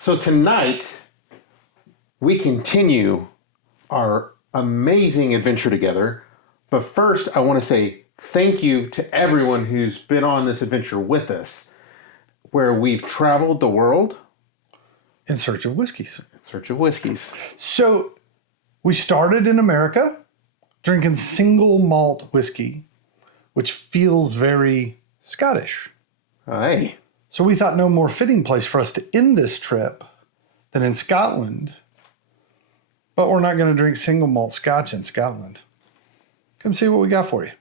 So tonight, we continue our amazing adventure together. But first, I want to say thank you to everyone who's been on this adventure with us, where we've traveled the world in search of whiskeys. So we started in America drinking single malt whiskey, which feels very Scottish. Aye. So we thought no more fitting place for us to end this trip than in Scotland. But we're not going to drink single malt Scotch in Scotland. Come see what we got for you.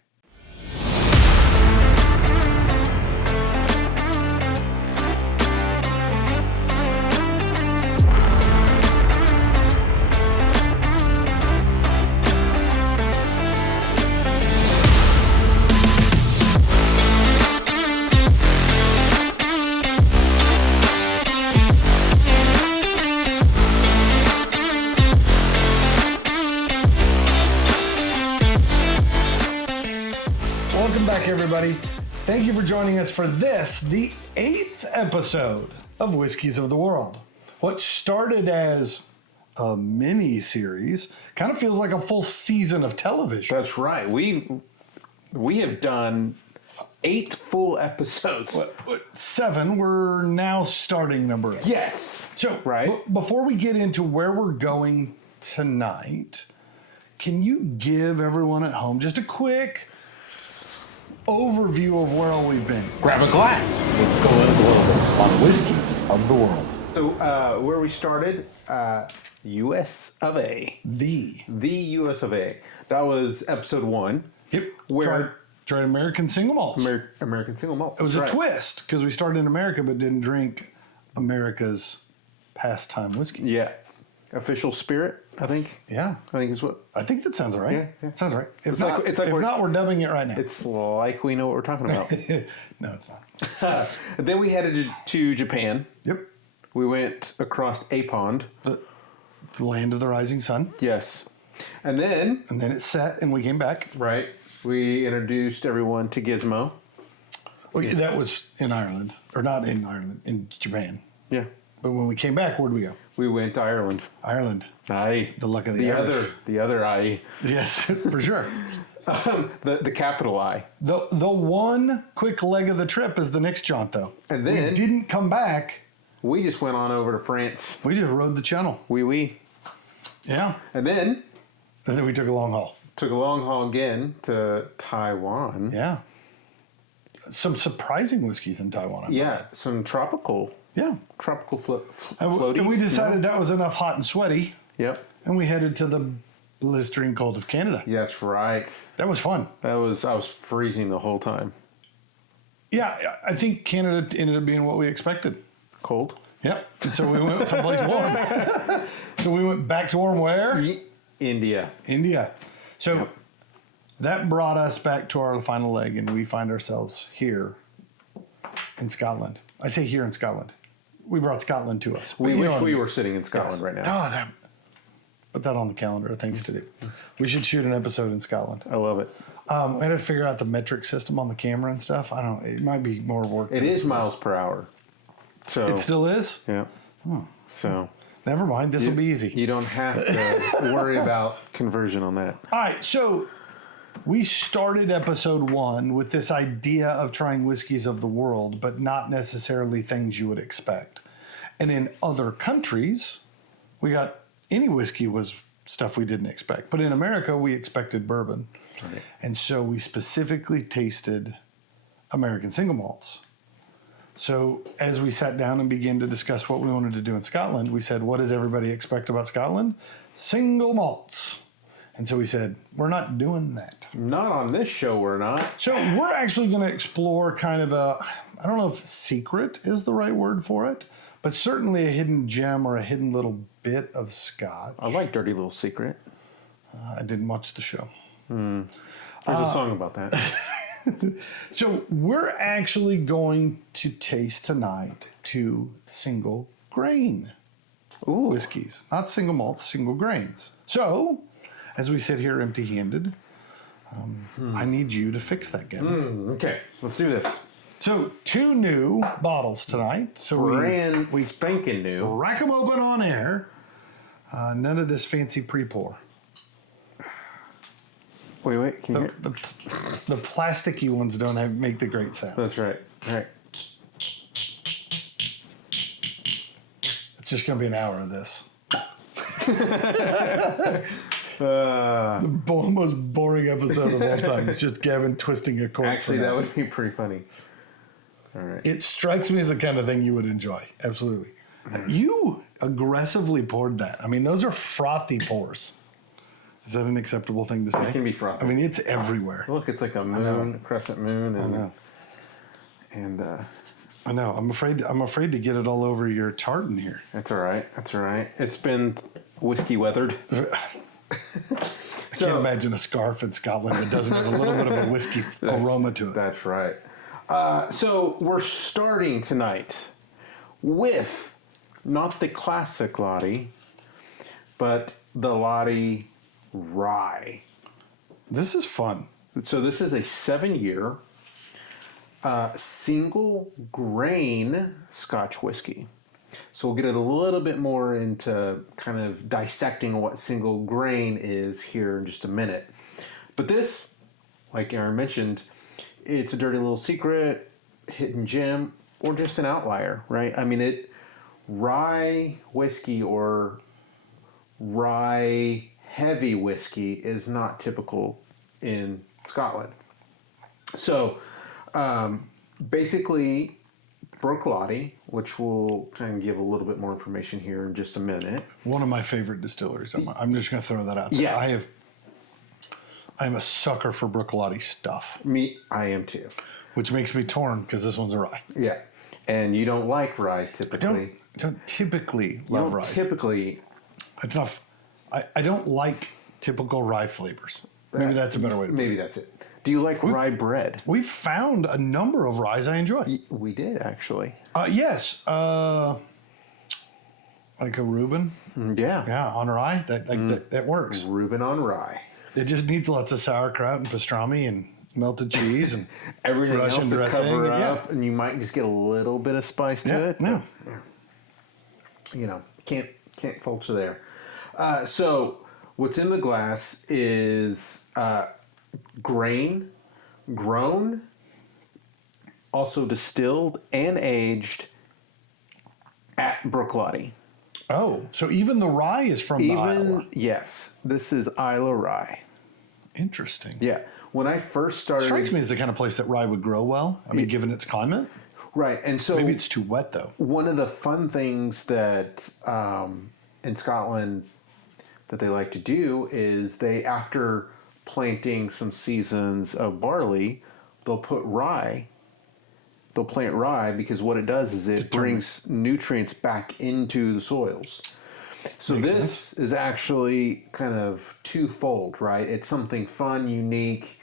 Everybody, thank you for joining us for this, the 8th episode of Whiskies of the World. What started as a mini series kind of feels like a full season of television. That's right. We have done 8 full episodes. 7. We're now starting number 8. Yes. So, right. Before we get into where we're going tonight, can you give everyone at home just a quick overview of where all we've been? Grab a glass. Let's go in global on Whiskies of the World. So where we started, U.S. of A. The U.S. of A. That was episode 1. Yep. Where tried American single malts. American single malts. It was a twist because we started in America but didn't drink America's pastime whiskey. Yeah. Official spirit, I think. Yeah. I think is what. I think that sounds right. Yeah. Sounds right. If if not, we're dubbing it right now. It's like we know what we're talking about. No, it's not. Then we headed to Japan. Yep. We went across a pond. The land of the rising sun. Yes. And then it set and we came back. Right. We introduced everyone to Gizmo. Well, that was in Ireland. Or not in Ireland, in Japan. Yeah. But when we came back, where'd we go? We went to Ireland. Aye. The luck of the Irish. The other I. Yes, for sure. The capital I. The one quick leg of the trip is the next jaunt, though. And then we didn't come back. We just went on over to France. We just rode the channel. Oui. Yeah. And then we took a long haul. Took a long haul again to Taiwan. Yeah. Some surprising whiskeys in Taiwan. Some tropical. Yeah. Tropical floaties. And we decided that was enough hot and sweaty. Yep. And we headed to the blistering cold of Canada. Yeah, that's right. That was fun. I was freezing the whole time. Yeah, I think Canada ended up being what we expected. Cold? Yep. And so we went someplace warm. So we went back to warm where? India. So that brought us back to our final leg, and we find ourselves here in Scotland. I say here in Scotland. We brought Scotland to us. We wish we were sitting in Scotland right now. Put that on the calendar. Things to do. We should shoot an episode in Scotland. I love it. We had to figure out the metric system on the camera and stuff. I don't know. It might be more work. It is miles per hour. So it still is? Yeah. So never mind. This will be easy. You don't have to worry about conversion on that. All right. So we started episode 1 with this idea of trying whiskeys of the world, but not necessarily things you would expect. And in other countries, we got any whiskey was stuff we didn't expect. But in America, we expected bourbon. Right. And so we specifically tasted American single malts. So as we sat down and began to discuss what we wanted to do in Scotland, we said, what does everybody expect about Scotland? Single malts. And so we said, we're not doing that. Not on this show, we're not. So we're actually going to explore kind of I don't know if secret is the right word for it, but certainly a hidden gem or a hidden little bit of Scotch. I like Dirty Little Secret. I didn't watch the show. There's a song about that. So we're actually going to taste tonight 2 single grain whiskeys. Not single malts, single grains. So as we sit here empty-handed, I need you to fix that, Gavin. Okay, let's do this. So 2 new bottles tonight. So Brand we spanking new. rack them open on air. None of this fancy pre-pour. Wait, can you hear? The plasticky ones don't make the great sound. That's right. All right. It's just going to be an hour of this. The most boring episode of all time. It's just Gavin twisting a cork. Actually, that would be pretty funny. All right. It strikes me as the kind of thing you would enjoy. Absolutely. You aggressively poured that. I mean, those are frothy pours. Is that an acceptable thing to say? It can be frothy. I mean, it's everywhere. Look, it's like a moon, a crescent moon, and I know. And I know. I'm afraid to get it all over your tartan here. that's all right. That's all right. It's been whiskey weathered. I can't imagine a scarf in Scotland that doesn't have a little bit of a whiskey aroma to it. That's right. So we're starting tonight with not the classic Lottie, but the Lottie Rye. This is fun. So this is a 7-year single grain Scotch whiskey. So we'll get a little bit more into kind of dissecting what single grain is here in just a minute. But this, like Aaron mentioned, it's a dirty little secret, hidden gem, or just an outlier, right? I mean, rye whiskey or rye heavy whiskey is not typical in Scotland. So basically, Bruichladdich, which we'll kind of give a little bit more information here in just a minute. One of my favorite distilleries. I'm just going to throw that out there. Yeah. I'm a sucker for Bruichladdich stuff. I am too. Which makes me torn because this one's a rye. Yeah. And you don't like rye typically. I don't typically love rye. Typically. It's not. I don't like typical rye flavors. Maybe that's a better way to put it. Maybe that's it. Do you like rye bread? We've found a number of ryes I enjoy. We did, actually. Yes. Like a Reuben. Yeah. Yeah, on rye. That works. Reuben on rye. It just needs lots of sauerkraut and pastrami and melted cheese and everything Russian else to dressing, cover up, yeah. and you might just get a little bit of spice to it. Yeah. You know, can't falter there. So what's in the glass is grain, grown, also distilled and aged at Bruichladdich. Oh, so even the rye is from Islay. Yes, this is Islay rye. Interesting. Yeah. When I first started... Strikes me as the kind of place that rye would grow well. I mean, given its climate. Right, and so... Maybe it's too wet, though. One of the fun things that in Scotland that they like to do is after planting some seasons of barley, they'll put rye. They'll plant rye because what it does is it brings nutrients back into the soils. So this is actually kind of twofold, right? It's something fun, unique,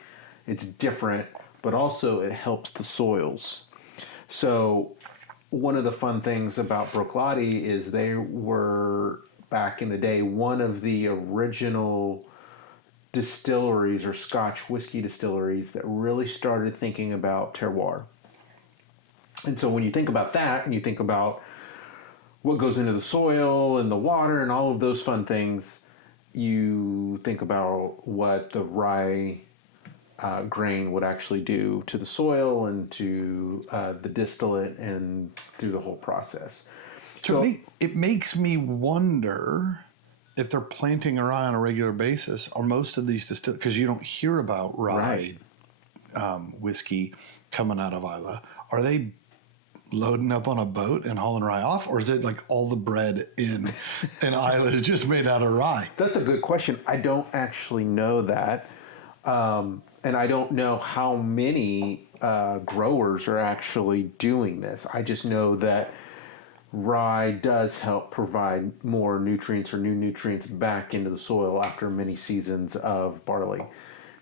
it's different, but also it helps the soils. So one of the fun things about Bruichladdich is they were, back in the day, one of the original distilleries or Scotch whiskey distilleries that really started thinking about terroir. And so when you think about that and you think about what goes into the soil and the water and all of those fun things, you think about what the rye grain would actually do to the soil and to the distillate and through the whole process. So it makes me wonder if they're planting rye on a regular basis, or most of these distilleries, because you don't hear about rye whiskey coming out of Islay. Are they loading up on a boat and hauling rye off, or is it like all the bread in Islay is just made out of rye? That's a good question. I don't actually know that. And I don't know how many growers are actually doing this. I just know that rye does help provide more nutrients or new nutrients back into the soil after many seasons of barley.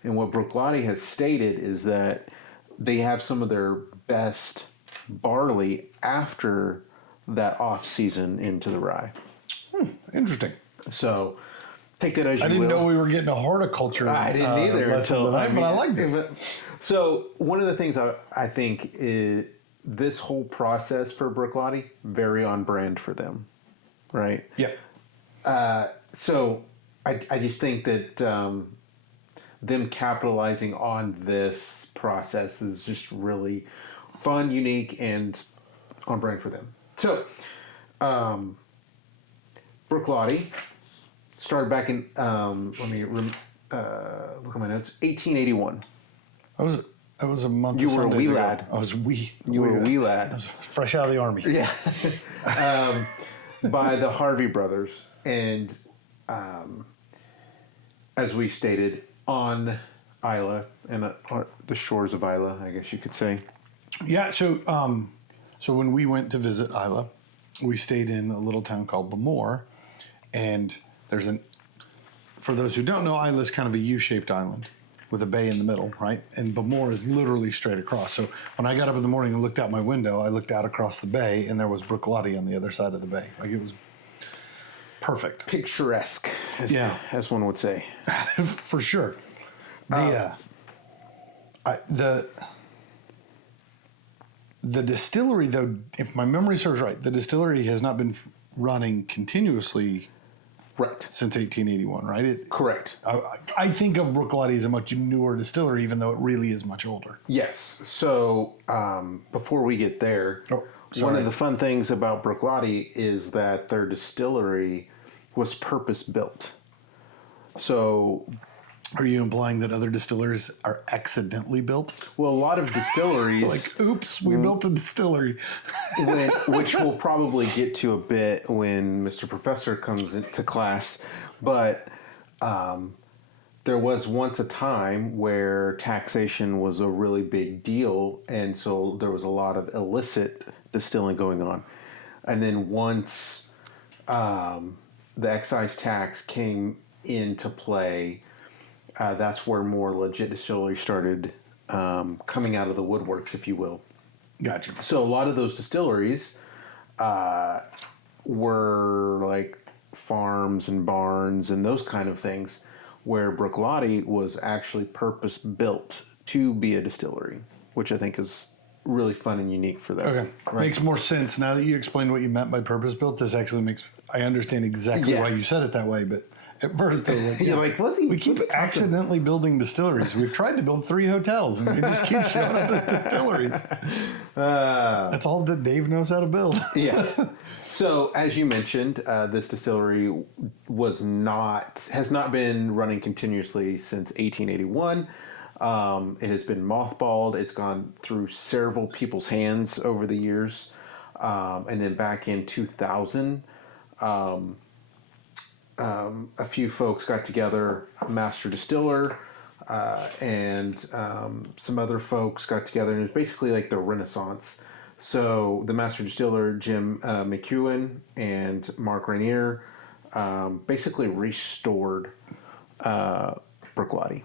And what Bruichladdich has stated is that they have some of their best barley after that off season into the rye. Interesting. So take that as you I didn't will. know we were getting a horticulture. I didn't either until tonight, but I like this. So one of the things I think is this whole process for Bruichladdich, very on brand for them, right? Yep. So I just think that them capitalizing on this process is just really fun, unique, and on brand for them. So Bruichladdich started back in, let me look at my notes, 1881. I was a month. You were a Sundays wee ago. lad. I was wee. You were a wee I lad. was fresh out of the army. Yeah. By the Harvey brothers. And as we stated, on Islay and the shores of Islay, I guess you could say. Yeah. So when we went to visit Islay, we stayed in a little town called Bamor, and for those who don't know, Islay is kind of a U-shaped island with a bay in the middle, right? And Bamor is literally straight across. So when I got up in the morning and looked out my window, I looked out across the bay, and there was Bruichladdich on the other side of the bay. Like, it was perfect. Picturesque, as one would say. For sure. The distillery, though, if my memory serves right, the distillery has not been running continuously Right. since 1881, right? Correct. I think of Bruichladdich as a much newer distillery, even though it really is much older. Yes. So before we get there, one of the fun things about Bruichladdich is that their distillery was purpose built. So, are you implying that other distilleries are accidentally built? well, a lot of distilleries, Like, oops, we built a distillery. which we'll probably get to a bit when Mr. Professor comes into class, but there was once a time where taxation was a really big deal, and so there was a lot of illicit distilling going on. And then once the excise tax came into play, that's where more legit distilleries started coming out of the woodworks, if you will. Gotcha. So a lot of those distilleries were like farms and barns and those kind of things, where Bruichladdich was actually purpose built to be a distillery, which I think is really fun and unique for them. Okay. Right? Makes more sense. Now that you explained what you meant by purpose built, this actually I understand exactly why you said it that way, but at first I was like, You're like, what's he? we keep accidentally building distilleries. We've tried to build 3 hotels, and we just keep showing up as distilleries. That's all that Dave knows how to build. Yeah. So, as you mentioned, this distillery has not been running continuously since 1881. It has been mothballed. It's gone through several people's hands over the years. And then back in 2000, a few folks got together, a master distiller, and some other folks got together, and it was basically like the Renaissance. So the master distiller, Jim McEwen and Mark Rainier, basically restored Bruichladdich.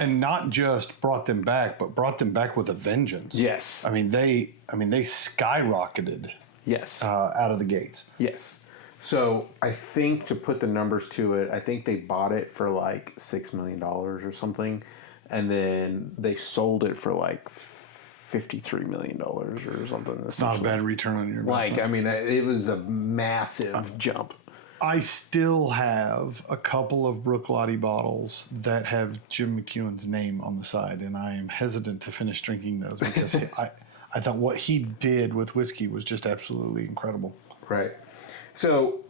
And not just brought them back, but brought them back with a vengeance. Yes. I mean, they skyrocketed. Yes. Out of the gates. Yes. So I think, to put the numbers to it, I think they bought it for like $6 million or something, and then they sold it for like $53 million or something. It's not a bad return on your investment. Like, I mean, it was a massive jump. I still have a couple of Bruichladdich bottles that have Jim McEwen's name on the side, and I am hesitant to finish drinking those because I thought what he did with whiskey was just absolutely incredible. Right. So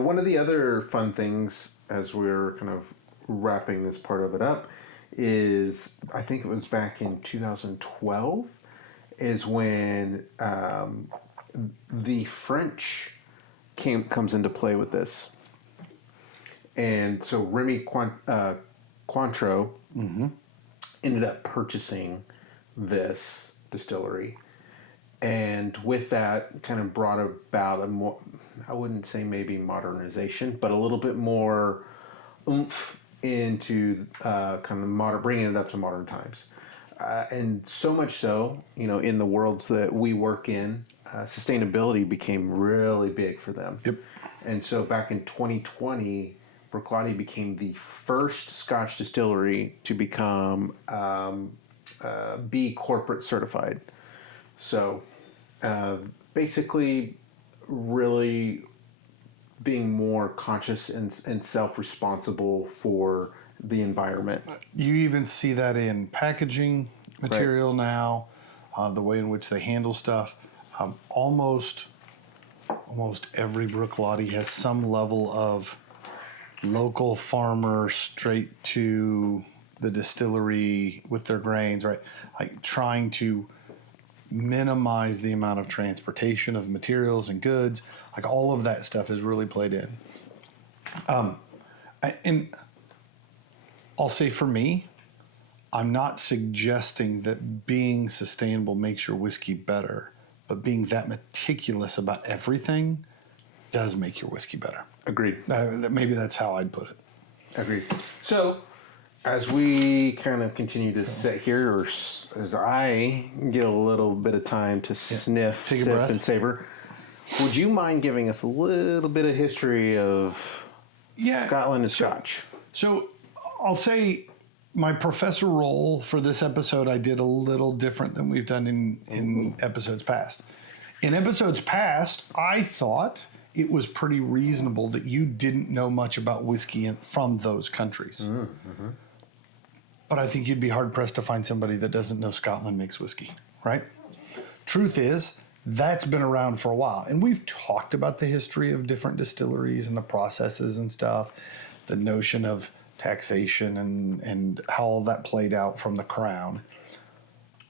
one of the other fun things, as we're kind of wrapping this part of it up, is I think it was back in 2012 is when the French comes into play with this. And so Remy Cointreau ended up purchasing this distillery. And with that, kind of brought about a more, I wouldn't say maybe modernization, but a little bit more oomph into kind of bringing it up to modern times. And so much so, in the worlds that we work in, sustainability became really big for them. Yep. And so back in 2020, Bruichladdich became the first Scotch distillery to become B corporate certified. So basically, really being more conscious and self-responsible for the environment. You even see that in packaging material now, the way in which they handle stuff. Almost every Bruichladdich has some level of local farmer straight to the distillery with their grains, right? Like trying to minimize the amount of transportation of materials and goods. Like all of that stuff is really played in. And I'll say for me, I'm not suggesting that being sustainable makes your whiskey better, but being that meticulous about everything does make your whiskey better. Agreed. Maybe that's how I'd put it. Agreed. So, as we kind of continue to sit here, or as I get a little bit of time to sniff, Take a sip, breath. and savor, would you mind giving us a little bit of history of Scotland and Scotch? So, I'll say my professor role for this episode I did a little different than we've done in episodes past. In episodes past, I thought it was pretty reasonable that you didn't know much about whiskey from those countries. Mm-hmm. But I think you'd be hard-pressed to find somebody that doesn't know Scotland makes whiskey, right? Truth is, that's been around for a while. And we've talked about the history of different distilleries and the processes and stuff, the notion of taxation and how all that played out from the crown.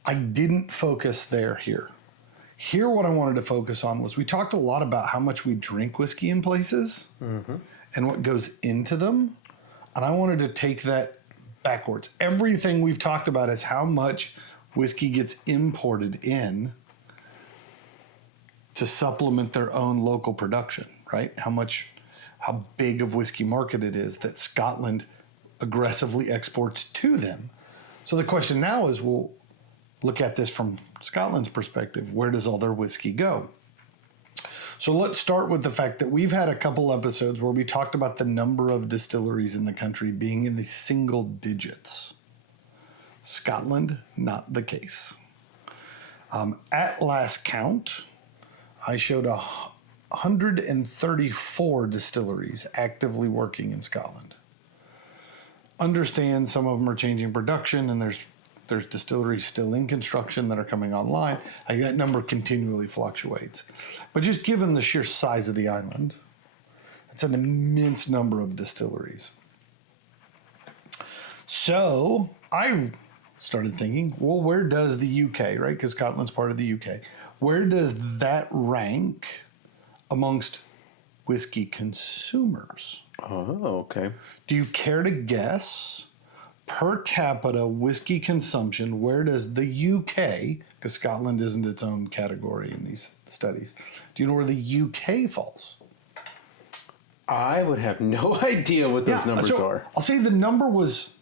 I didn't focus there here. Here, what I wanted to focus on was we talked a lot about how much we drink whiskey in places and what goes into them. And I wanted to take that backwards. Everything we've talked about is how much whiskey gets imported in to supplement their own local production, right? How big of whiskey market it is that Scotland aggressively exports to them. So the question now is, we'll look at this from Scotland's perspective. Where does all their whiskey go? So let's start with the fact that we've had a couple episodes where we talked about the number of distilleries in the country being in the single digits. Scotland, not the case. At last count, I showed 134 distilleries actively working in Scotland. Understand some of them are changing production, and there's distilleries still in construction that are coming online. That number continually fluctuates. But just given the sheer size of the island, it's an immense number of distilleries. So I started thinking, well, where does the UK, right? Because Scotland's part of the UK. Where does that rank amongst whiskey consumers? Oh, okay. Do you care to guess per capita whiskey consumption? Where does the UK, because Scotland isn't its own category in these studies, do you know where the UK falls? I would have no idea what those numbers are. I'll say the number was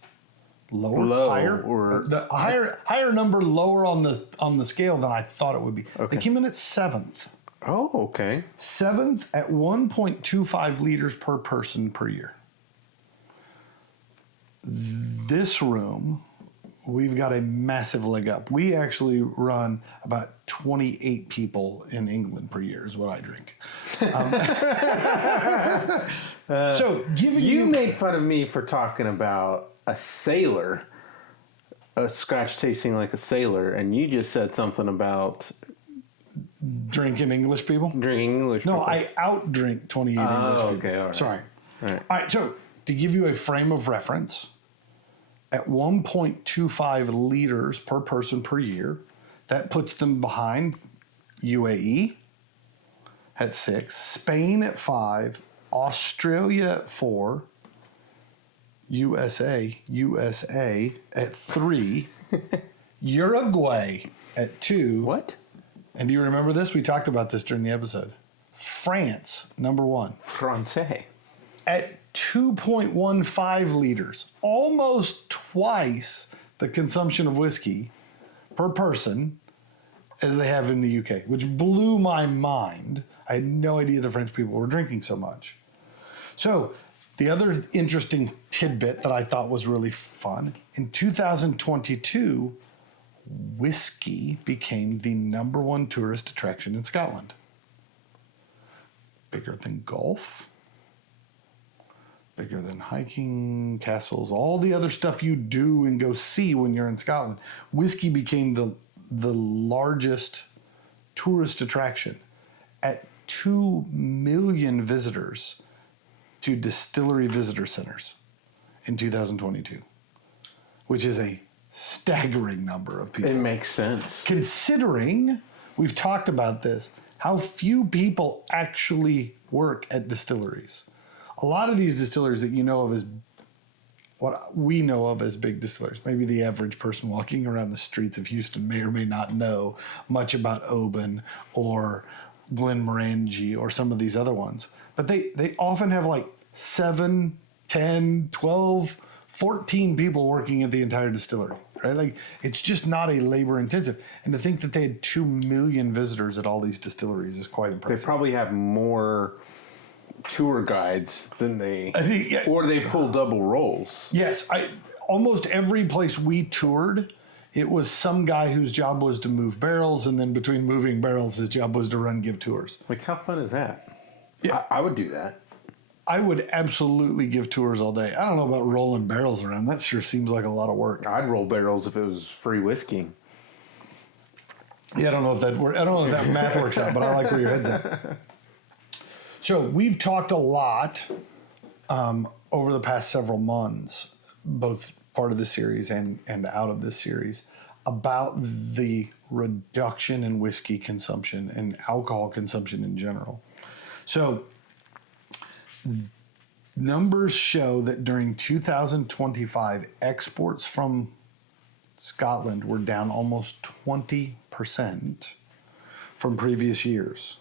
higher, or the higher number, lower on the scale than I thought it would be. Okay. They came in at 7th. Oh, okay. 7th at 1.25 liters per person per year. This room, we've got a massive leg up. We actually run about 28 people in England per year is what I drink. So giving you made fun of me for talking about a sailor, a Scotch tasting like a sailor, and you just said something about drinking English people. Drinking English people. No, I out-drink 28 English people. Okay, all right. Sorry. All right. All right, so to give you a frame of reference, at 1.25 liters per person per year, that puts them behind UAE at 6, Spain at 5, Australia at 4, USA at 3, Uruguay at 2. What? And do you remember this? We talked about this during the episode. France, number 1. Francais. At 2.15 liters, almost twice the consumption of whiskey per person as they have in the UK, which blew my mind. I had no idea the French people were drinking so much. So The other interesting tidbit that I thought was really fun, in 2022, whiskey became the #1 tourist attraction in Scotland. Bigger than golf, bigger than hiking, castles, all the other stuff you do and go see when you're in Scotland. Whiskey became the largest tourist attraction at 2 million visitors to distillery visitor centers in 2022, which is a staggering number of people. It makes sense. Considering, we've talked about this, how few people actually work at distilleries. A lot of these distilleries that you know of as what we know of as big distillers, maybe the average person walking around the streets of Houston may or may not know much about Oban or Glenmorangie or some of these other ones. But they often have like 7, 10, 12, 14 people working at the entire distillery, right? Like, it's just not a labor intensive. And to think that they had 2 million visitors at all these distilleries is quite impressive. They probably have more tour guides than they, I think, yeah. or they pull double roles. Yes, almost every place we toured, it was some guy whose job was to move barrels, and then between moving barrels, his job was to give tours. Like, how fun is that? Yeah. I would do that. I would absolutely give tours all day. I don't know about rolling barrels around. That sure seems like a lot of work. I'd roll barrels if it was free whiskey. Yeah, I don't know if that math works out, but I like where your head's at. So we've talked a lot over the past several months, both part of the series and out of this series, about the reduction in whiskey consumption and alcohol consumption in general. So numbers show that during 2025, exports from Scotland were down almost 20% from previous years.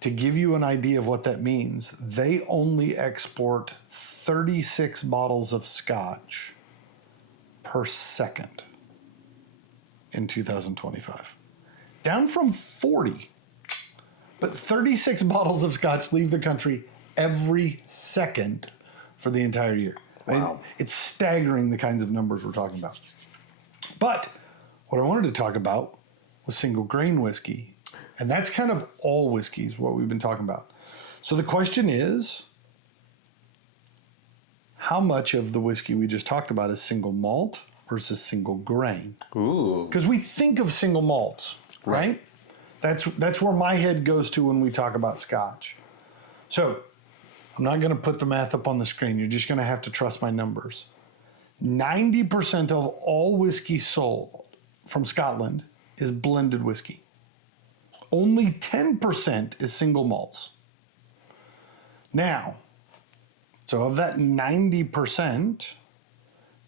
To give you an idea of what that means, they only export 36 bottles of Scotch per second in 2025. Down from 40. But 36 bottles of Scotch leave the country every second for the entire year. Wow. It's staggering the kinds of numbers we're talking about. But what I wanted to talk about was single grain whiskey. And that's kind of all whiskeys, what we've been talking about. So the question is, how much of the whiskey we just talked about is single malt versus single grain? Ooh. Because we think of single malts, right? That's where my head goes to when we talk about Scotch. So I'm not going to put the math up on the screen. You're just going to have to trust my numbers. 90% of all whiskey sold from Scotland is blended whiskey. Only 10% is single malts. Now, so of that 90%,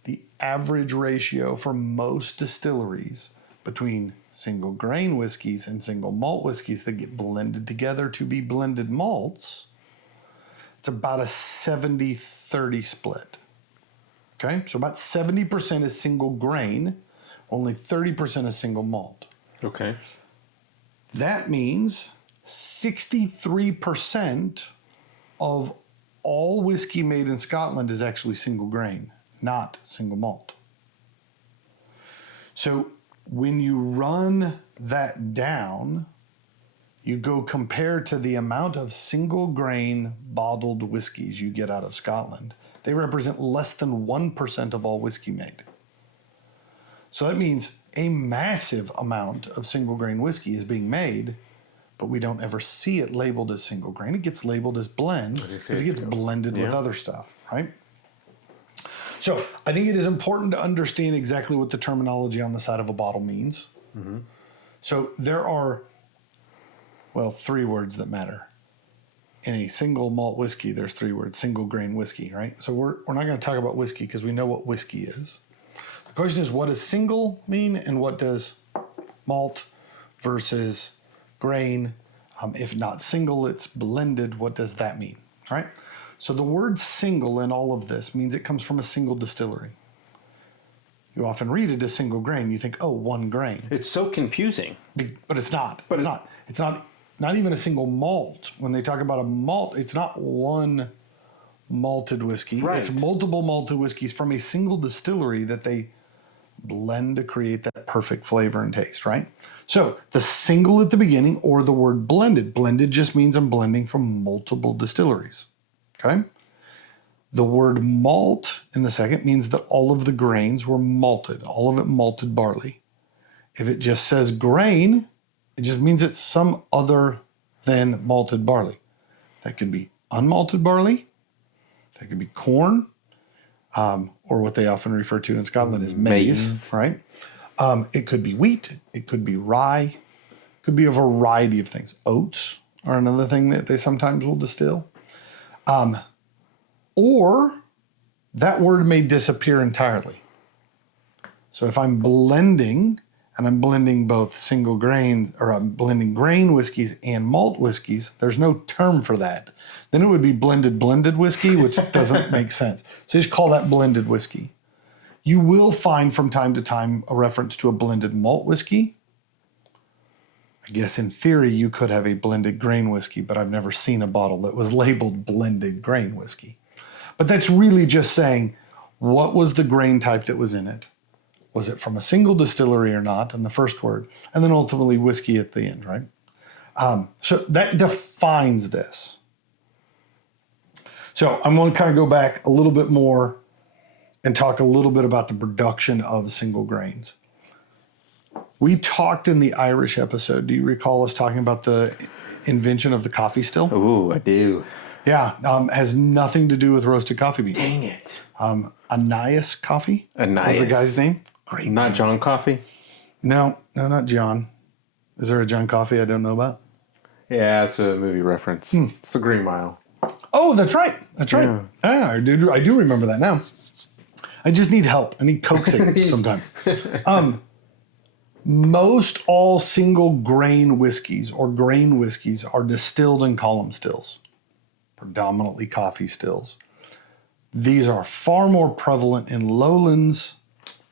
the average ratio for most distilleries between single grain whiskeys and single malt whiskeys that get blended together to be blended malts, it's about a 70-30 split. Okay, so about 70% is single grain, only 30% is single malt. Okay. That means 63% of all whiskey made in Scotland is actually single grain, not single malt. So when you run that down, you go compare to the amount of single grain bottled whiskeys you get out of Scotland. They represent less than 1% of all whiskey made. So that means a massive amount of single grain whiskey is being made, but we don't ever see it labeled as single grain. It gets labeled as blend because it gets blended with other stuff, right? So I think it is important to understand exactly what the terminology on the side of a bottle means. Mm-hmm. So there are, well, 3 words that matter. In a single malt whiskey, there's 3 words: single grain whiskey, right? So we're not going to talk about whiskey because we know what whiskey is. The question is, what does single mean and what does malt versus grain? If not single, it's blended. What does that mean, all right? So the word single in all of this means it comes from a single distillery. You often read it as single grain. You think, oh, 1 grain. It's so confusing. But it's not. It's not not even a single malt. When they talk about a malt, it's not one malted whiskey. Right. It's multiple malted whiskeys from a single distillery that they blend to create that perfect flavor and taste, right? So the single at the beginning or the word blended. Blended just means I'm blending from multiple distilleries, okay? The word malt in the second means that all of the grains were malted, all of it malted barley. If it just says grain, it just means it's some other than malted barley. That could be unmalted barley, that could be corn, or what they often refer to in Scotland as maize, right? It could be wheat, it could be rye, it could be a variety of things. Oats are another thing that they sometimes will distill. Or that word may disappear entirely. So if I'm blending, and I'm blending both single grain, or I'm blending grain whiskeys and malt whiskeys, there's no term for that. Then it would be blended whiskey, which doesn't make sense. So just call that blended whiskey. You will find from time to time a reference to a blended malt whiskey. I guess in theory you could have a blended grain whiskey, but I've never seen a bottle that was labeled blended grain whiskey. But that's really just saying, what was the grain type that was in it? Was it from a single distillery or not, in the first word, and then ultimately whiskey at the end, right? So that defines this. So I'm going to kind of go back a little bit more and talk a little bit about the production of single grains. We talked in the Irish episode. Do you recall us talking about the invention of the coffee still? Ooh, I do. Yeah, has nothing to do with roasted coffee beans. Dang it. Anais Coffee? Anais. Was the guy's name? Great Not name. John Coffee? No, not John. Is there a John Coffee I don't know about? Yeah, it's a movie reference. It's The Green Mile. Oh, that's right. That's right. Yeah, I do remember that now. I just need help. I need coaxing sometimes. Most all single grain whiskeys or grain whiskeys are distilled in column stills, predominantly coffee stills. These are far more prevalent in lowlands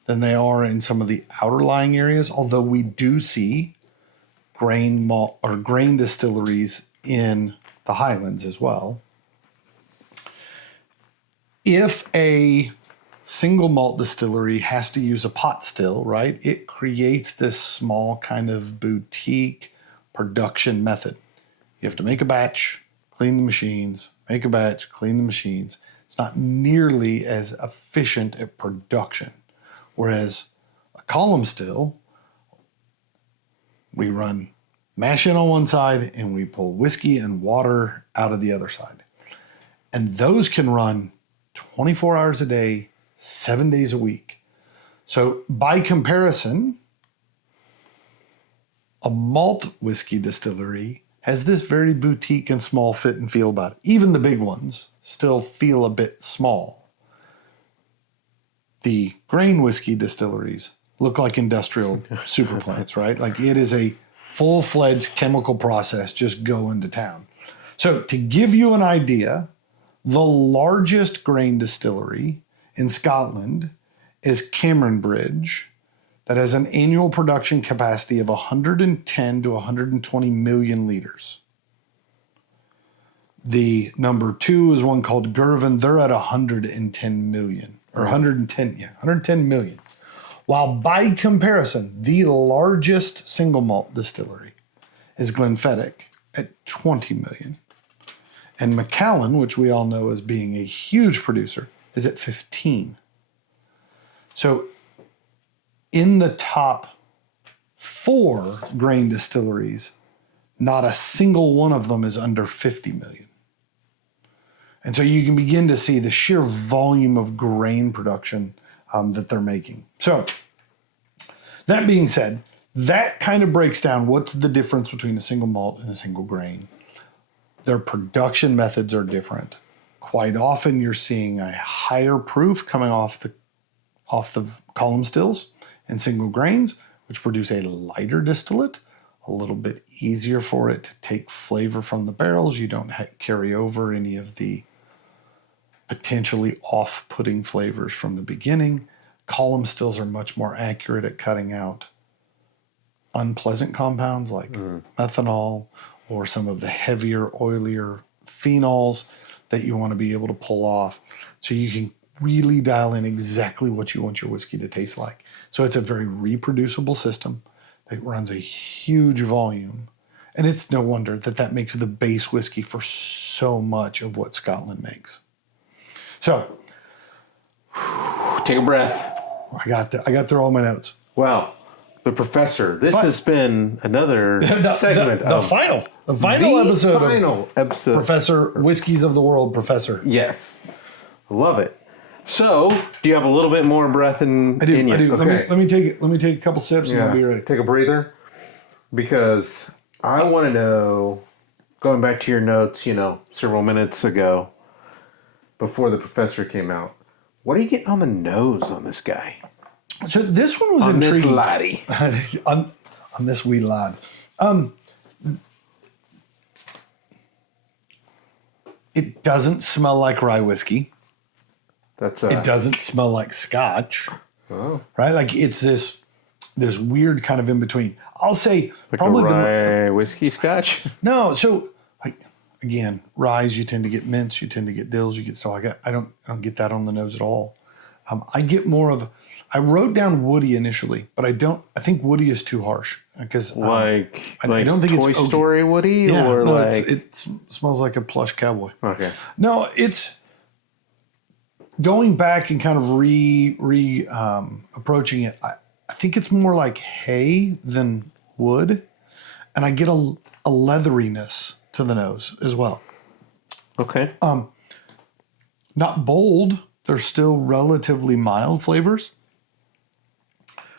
than they are in some of the outer-lying areas, although we do see grain malt or grain distilleries in the Highlands as well. If a single malt distillery has to use a pot still, right, it creates this small kind of boutique production method. You have to make a batch, clean the machines, make a batch, clean the machines. It's not nearly as efficient at production. Whereas a column still, we run mash in on one side and we pull whiskey and water out of the other side. And those can run 24 hours a day, 7 days a week. So by comparison, a malt whiskey distillery has this very boutique and small fit and feel about it. Even the big ones still feel a bit small. The grain whiskey distilleries look like industrial super plants, right? Like it is a full-fledged chemical process just going to town. So to give you an idea, the largest grain distillery in Scotland is Cameron Bridge, that has an annual production capacity of 110 to 120 million liters. The number two is one called Gavin. They're at 110 million, or 110 million. While by comparison, the largest single malt distillery is Glenfiddich at 20 million. And Macallan, which we all know as being a huge producer, is at 15. So in the top 4 grain distilleries, not a single one of them is under 50 million. And so you can begin to see the sheer volume of grain production that they're making. So that being said, that kind of breaks down what's the difference between a single malt and a single grain. Their production methods are different. Quite often you're seeing a higher proof coming off the column stills and single grains, which produce a lighter distillate, a little bit easier for it to take flavor from the barrels. You don't carry over any of the potentially off-putting flavors from the beginning. Column stills are much more accurate at cutting out unpleasant compounds like methanol or some of the heavier, oilier phenols that you want to be able to pull off. So you can really dial in exactly what you want your whiskey to taste like. So it's a very reproducible system that runs a huge volume. And it's no wonder that makes the base whiskey for so much of what Scotland makes. So, Take a breath. I got through all my notes. Well, the professor. This has been another segment the of final episode of Professor Whiskies of the World, Professor. Yes, love it. So, do you have a little bit more breath in I do. you? I do. Okay. Let me take a couple sips and I'll be ready. Take a breather, because I want to know. Going back to your notes, several minutes ago, before the professor came out, what are you getting on the nose on this guy? So this one was On intriguing. this laddie. on this wee lad. It doesn't smell like rye whiskey. It doesn't smell like Scotch. Oh. Right? Like it's this weird kind of in between. I'll say Like probably a rye whiskey Scotch? No, so again, ryes you tend to get mints, you tend to get dills, you get so I don't get that on the nose at all. I get more of I wrote down woody initially, but I think woody is too harsh because I don't think it's Toy oaky. Story woody, or no, like it smells like a plush cowboy. okay. No, it's going back and kind of approaching it. I think it's more like hay than wood, and I get a leatheriness to the nose as well. Okay. Not bold. They're still relatively mild flavors.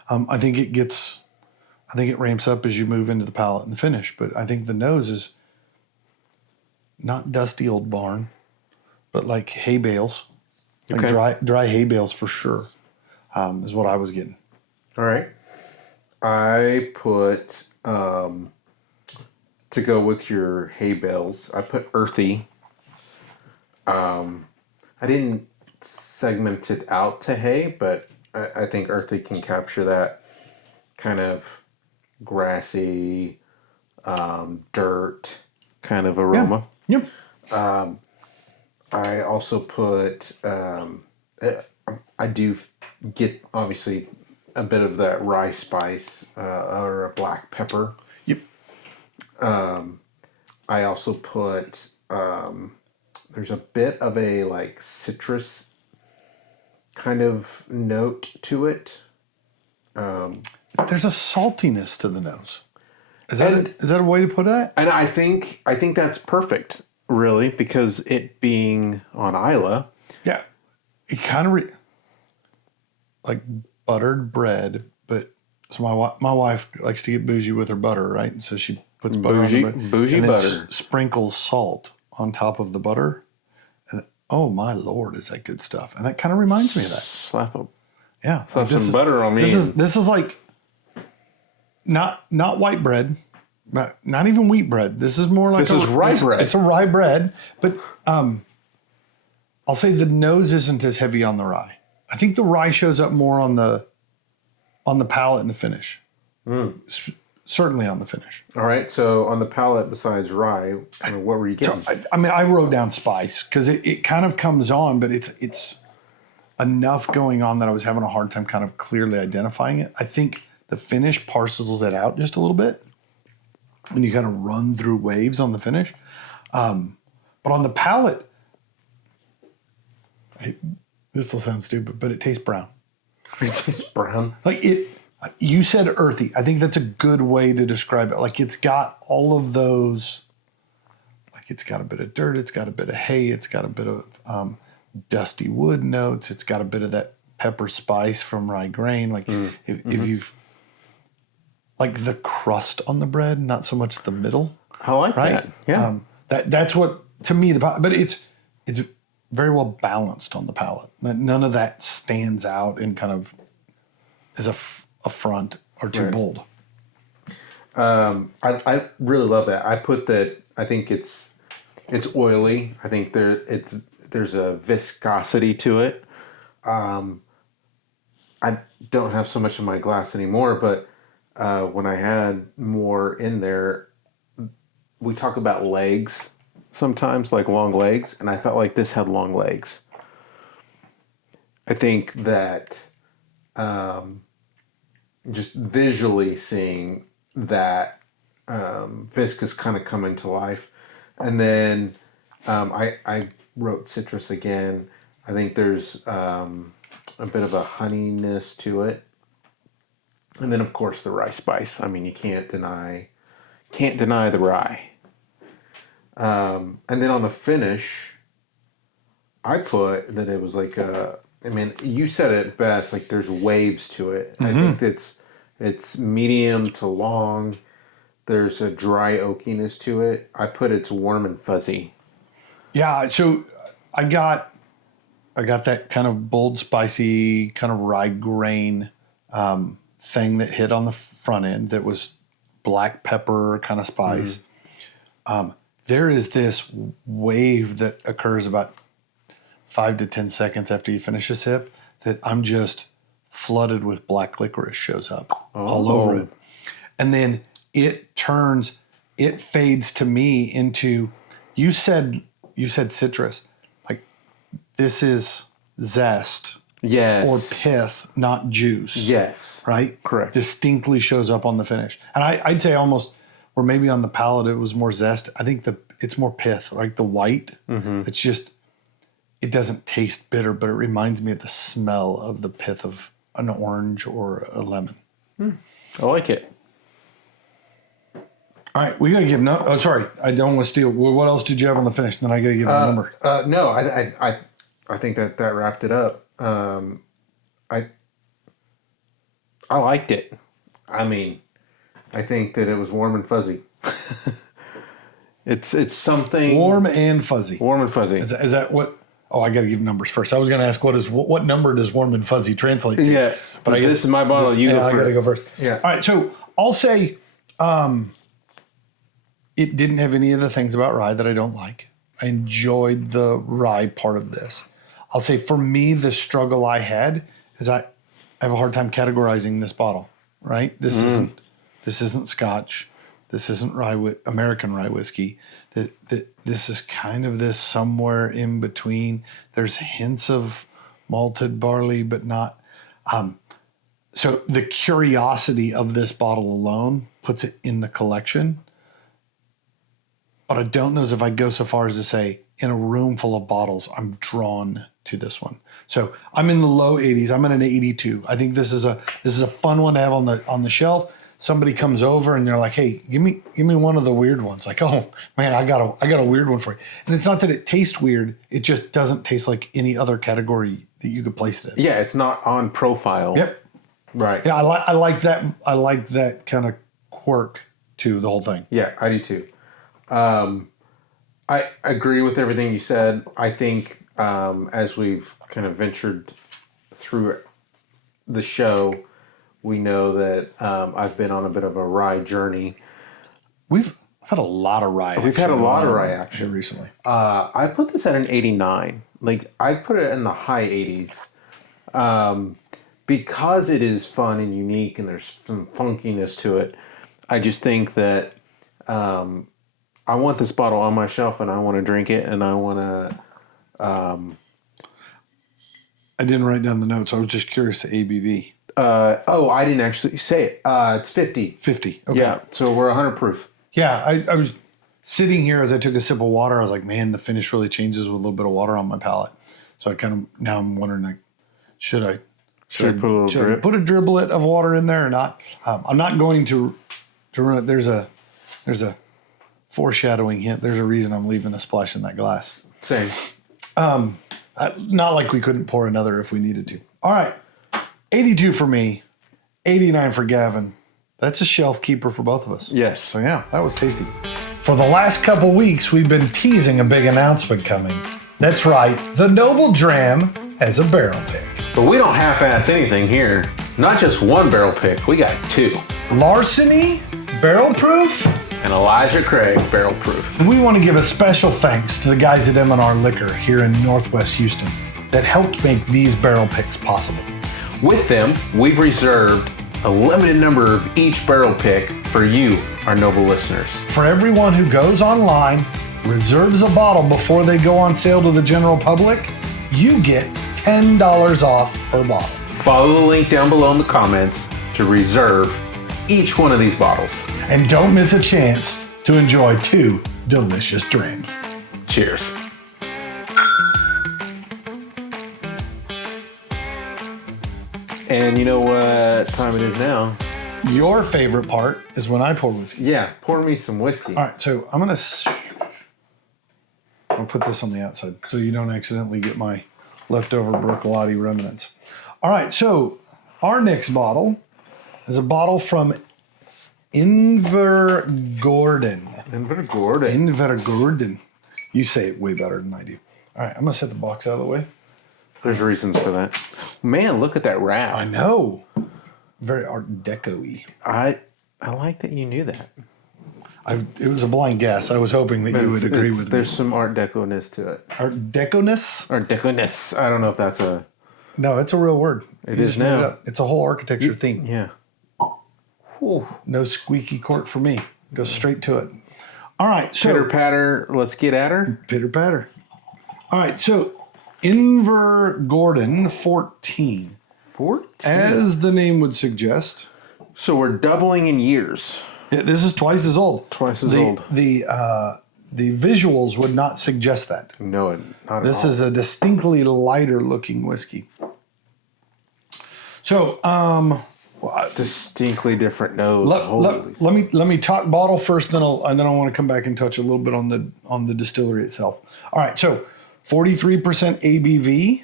I think it ramps up as you move into the palate and the finish, but I think the nose is not dusty old barn, but like hay bales, like dry hay bales for sure, is what I was getting. All right. I put to go with your hay bales. I put earthy. I didn't segment it out to hay, but I think earthy can capture that kind of grassy, dirt kind of aroma. Yep. I also put, I do get obviously a bit of that rye spice or a black pepper. Yep. I also put, there's a bit of a like citrus kind of note to it. There's a saltiness to the nose. Is that a way to put it? And I think that's perfect, really, because it being on Islay. Yeah. It kind of like buttered bread, but so my wife likes to get bougie with her butter, right? And so she puts butter on the bread. Bougie and butter. then sprinkles salt on top of the butter. And oh my Lord, is that good stuff. And that kind of reminds me of that. Slap some butter on me. This is like not white bread, not even wheat bread. This is more like rye bread. It's a rye bread, but I'll say the nose isn't as heavy on the rye. I think the rye shows up more on the palate and the finish. Certainly on the finish. All right. So on the palate, besides rye, what were you getting? I wrote down spice because it kind of comes on, but it's enough going on that I was having a hard time kind of clearly identifying it. I think the finish parcels it out just a little bit, and you kind of run through waves on the finish. But on the palate, this will sound stupid, but it tastes brown. It tastes brown. Like it. You said earthy. I think that's a good way to describe it. Like it's got all of those. Like it's got a bit of dirt. It's got a bit of hay. It's got a bit of dusty wood notes. It's got a bit of that pepper spice from rye grain. Like if you've like the crust on the bread, not so much the middle. I like that. Yeah. That's what to me but it's very well balanced on the palate. None of that stands out and kind of is a front or too bold. I really love that. I put that. I think it's oily. I think there's a viscosity to it. I don't have so much in my glass anymore, but when I had more in there, we talk about legs sometimes, like long legs, and I felt like this had long legs. I think that just visually seeing that viscous kind of come into life. And then I wrote citrus again. I think there's a bit of a honeyness to it. And then, of course, the rye spice. I mean, you can't deny the rye. And then on the finish, I put that it was like I mean, you said it best. Like there's waves to it. I think it's medium to long. There's a dry oakiness to it. I put it's warm and fuzzy. Yeah. So I got that kind of bold, spicy, kind of rye grain thing that hit on the front end. That was black pepper kind of spice. There is this wave that occurs about 5 to 10 seconds after you finish a sip that I'm just flooded with black licorice shows up all over it. And then it fades to me into, you said citrus. Like this is zest. Yes. Or pith, not juice. Yes. Right? Correct. Distinctly shows up on the finish. And I'd say almost, or maybe on the palate it was more zest. I think it's more pith, like the white. It's just, it doesn't taste bitter, but it reminds me of the smell of the pith of an orange or a lemon. I like it. All right, we got to give oh, sorry, I don't want to steal. What else did you have on the finish? Then I got to give a number. No, I think that wrapped it up. I liked it. I mean, I think that it was warm and fuzzy. It's something warm and fuzzy. Warm and fuzzy. Is that what? Oh, I got to give numbers first. I was going to ask what number does warm and fuzzy translate to? Yeah, but I guess this is my bottle. You go first. I got to go first. Yeah. All right, so I'll say it didn't have any of the things about rye that I don't like. I enjoyed the rye part of this. I'll say for me, the struggle I had is I have a hard time categorizing this bottle. Right? This isn't Scotch. This isn't American rye whiskey. This is kind of this somewhere in between. There's hints of malted barley, but not. So the curiosity of this bottle alone puts it in the collection. But I don't know if I go so far as to say in a room full of bottles, I'm drawn to this one. So I'm in the low 80s. I'm at an 82. I think this is a fun one to have on the shelf. Somebody comes over and they're like, "Hey, give me one of the weird ones." Like, "Oh man, I got a weird one for you." And it's not that it tastes weird; it just doesn't taste like any other category that you could place it in. Yeah, it's not on profile. Yep. Right. Yeah, I like that. I like that kind of quirk to the whole thing. Yeah, I do too. I agree with everything you said. I think as we've kind of ventured through the show, we know that I've been on a bit of a rye journey. We've had a lot of rye. We've had a lot of rye action recently. I put this at an 89. Like I put it in the high 80s because it is fun and unique and there's some funkiness to it. I just think that I want this bottle on my shelf and I want to drink it and I want to. I didn't write down the notes. I was just curious to ABV. I didn't actually say it. It's 50. 50. Okay. Yeah, so we're 100 proof. Yeah, I was sitting here as I took a sip of water. I was like, man, the finish really changes with a little bit of water on my palate. So I kind of, now I'm wondering, like, should I put a little drip? Put a driblet of water in there or not? I'm not going to run it. There's a foreshadowing hint. There's a reason I'm leaving a splash in that glass. Same. Not like we couldn't pour another if we needed to. All right. 82 for me, 89 for Gavin. That's a shelf keeper for both of us. Yes. So yeah, that was tasty. For the last couple weeks, we've been teasing a big announcement coming. That's right, the Noble Dram has a barrel pick. But we don't half-ass anything here. Not just one barrel pick, we got two. Larceny, barrel proof, and Elijah Craig, barrel proof. And we want to give a special thanks to the guys at M&R Liquor here in Northwest Houston that helped make these barrel picks possible. With them, we've reserved a limited number of each barrel pick for you, our noble listeners. For everyone who goes online, reserves a bottle before they go on sale to the general public, you get $10 off per bottle. Follow the link down below in the comments to reserve each one of these bottles. And don't miss a chance to enjoy 2 delicious drinks. Cheers. And you know what time it is now? Your favorite part is when I pour whiskey. Yeah, pour me some whiskey. All right, so I'll put this on the outside so you don't accidentally get my leftover Brooklady remnants. All right, so our next bottle is a bottle from Invergordon. Invergordon. You say it way better than I do. All right, I'm gonna set the box out of the way. There's reasons for that. Man, look at that wrap. I know. Very Art Deco-y. I like that you knew that. It was a blind guess. I was hoping that you would agree with me. There's some Art Deco-ness to it. Art Deco-ness? Art Deco-ness. I don't know if that's a... No, it's a real word. It is now. It's a whole architecture theme. Yeah. Whew. No squeaky cork for me. Go straight to it. All right, so... Pitter patter, let's get at her. Pitter patter. All right, so Invergordon 14. 14? As the name would suggest. So we're doubling in years. This is twice as old. Twice as old. The visuals would not suggest that. No, not at all. This is a distinctly lighter looking whiskey. So, distinctly different nose. let me talk bottle first, then I want to come back and touch a little bit on the distillery itself. All right, so 43% ABV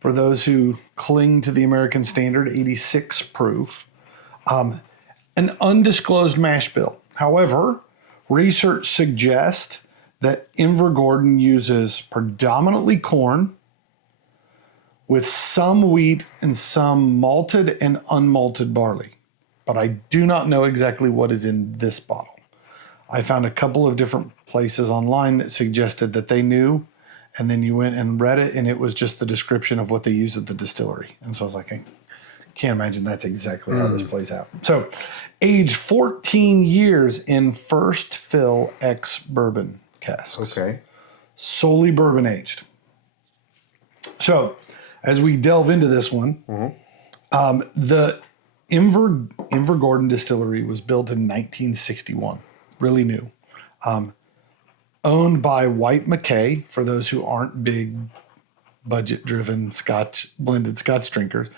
for those who cling to the American standard, 86 proof. An undisclosed mash bill. However, research suggests that Invergordon uses predominantly corn with some wheat and some malted and unmalted barley. But I do not know exactly what is in this bottle. I found a couple of different places online that suggested that they knew, and then you went and read it, and it was just the description of what they use at the distillery. And so I was like, I can't imagine that's exactly how this plays out. So, aged 14 years in first fill ex-bourbon casks. Okay. Solely bourbon aged. So, as we delve into this one, the Invergordon distillery was built in 1961. Really new. Owned by White McKay, for those who aren't big budget-driven blended Scotch drinkers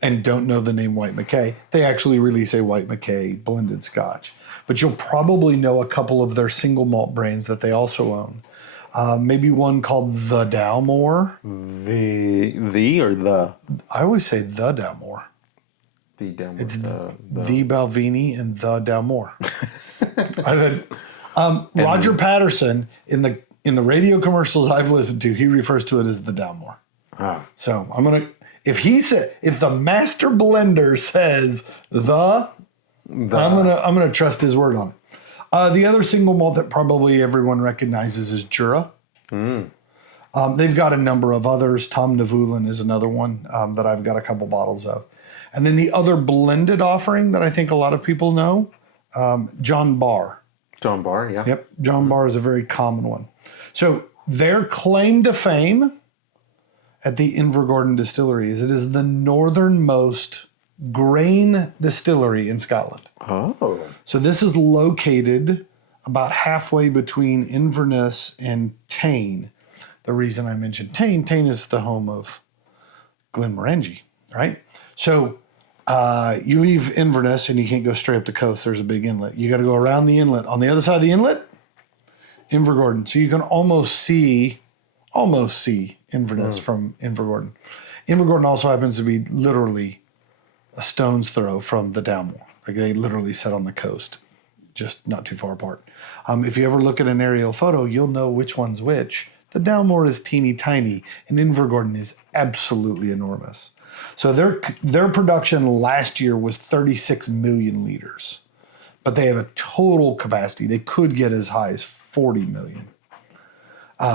and don't know the name White McKay, they actually release a White McKay blended Scotch. But you'll probably know a couple of their single malt brands that they also own. Maybe one called the Dalmore. The or the? I always say the Dalmore. The Dalmore. It's the Balvenie and the Dalmore. Roger Patterson in the radio commercials I've listened to, he refers to it as the Dalmore. Ah. So if the master blender says I'm gonna trust his word on it. The other single malt that probably everyone recognizes is Jura. They've got a number of others. Tom Navulin is another one that I've got a couple bottles of. And then the other blended offering that I think a lot of people know, John Barr. John Barr, yeah. Yep, John Barr is a very common one. So their claim to fame at the Invergordon distillery is it is the northernmost grain distillery in Scotland. Oh. So this is located about halfway between Inverness and Tain. The reason I mentioned Tain is the home of Glenmorangie, right? So you leave Inverness and you can't go straight up the coast. There's a big inlet. You got to go around the inlet. On the other side of the inlet, Invergordon. So you can almost see Inverness from Invergordon. Invergordon also happens to be literally a stone's throw from the Dalmore. Like they literally sit on the coast, just not too far apart. If you ever look at an aerial photo, you'll know which one's which. The Dalmore is teeny tiny, and Invergordon is absolutely enormous. So their production last year was 36 million liters, but they have a total capacity. They could get as high as 40 million,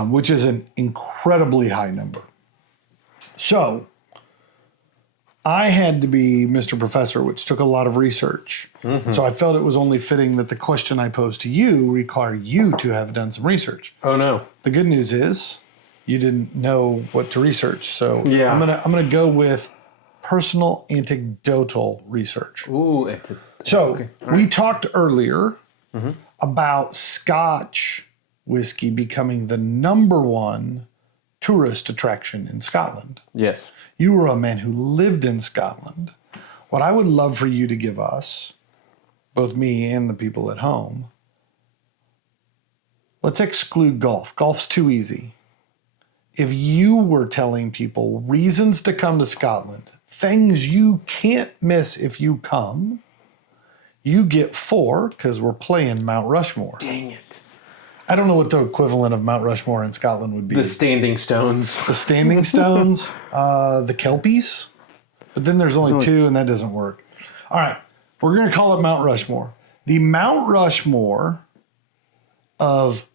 which is an incredibly high number. So I had to be Mr. Professor, which took a lot of research. And so I felt it was only fitting that the question I posed to you require you to have done some research. Oh no. The good news is you didn't know what to research. So Yeah. I'm gonna go with personal anecdotal research. Ooh. So we talked earlier about Scotch whiskey becoming the number one tourist attraction in Scotland. Yes. You were a man who lived in Scotland. What I would love for you to give us, both me and the people at home, let's exclude golf. Golf's too easy. If you were telling people reasons to come to Scotland, things you can't miss if you come, you get 4 because we're playing Mount Rushmore. Dang it. I don't know what the equivalent of Mount Rushmore in Scotland would be. The standing stones. The Standing Stones, the Kelpies, but then there's only 2 and that doesn't work. All right, we're going to call it Mount Rushmore. The Mount Rushmore of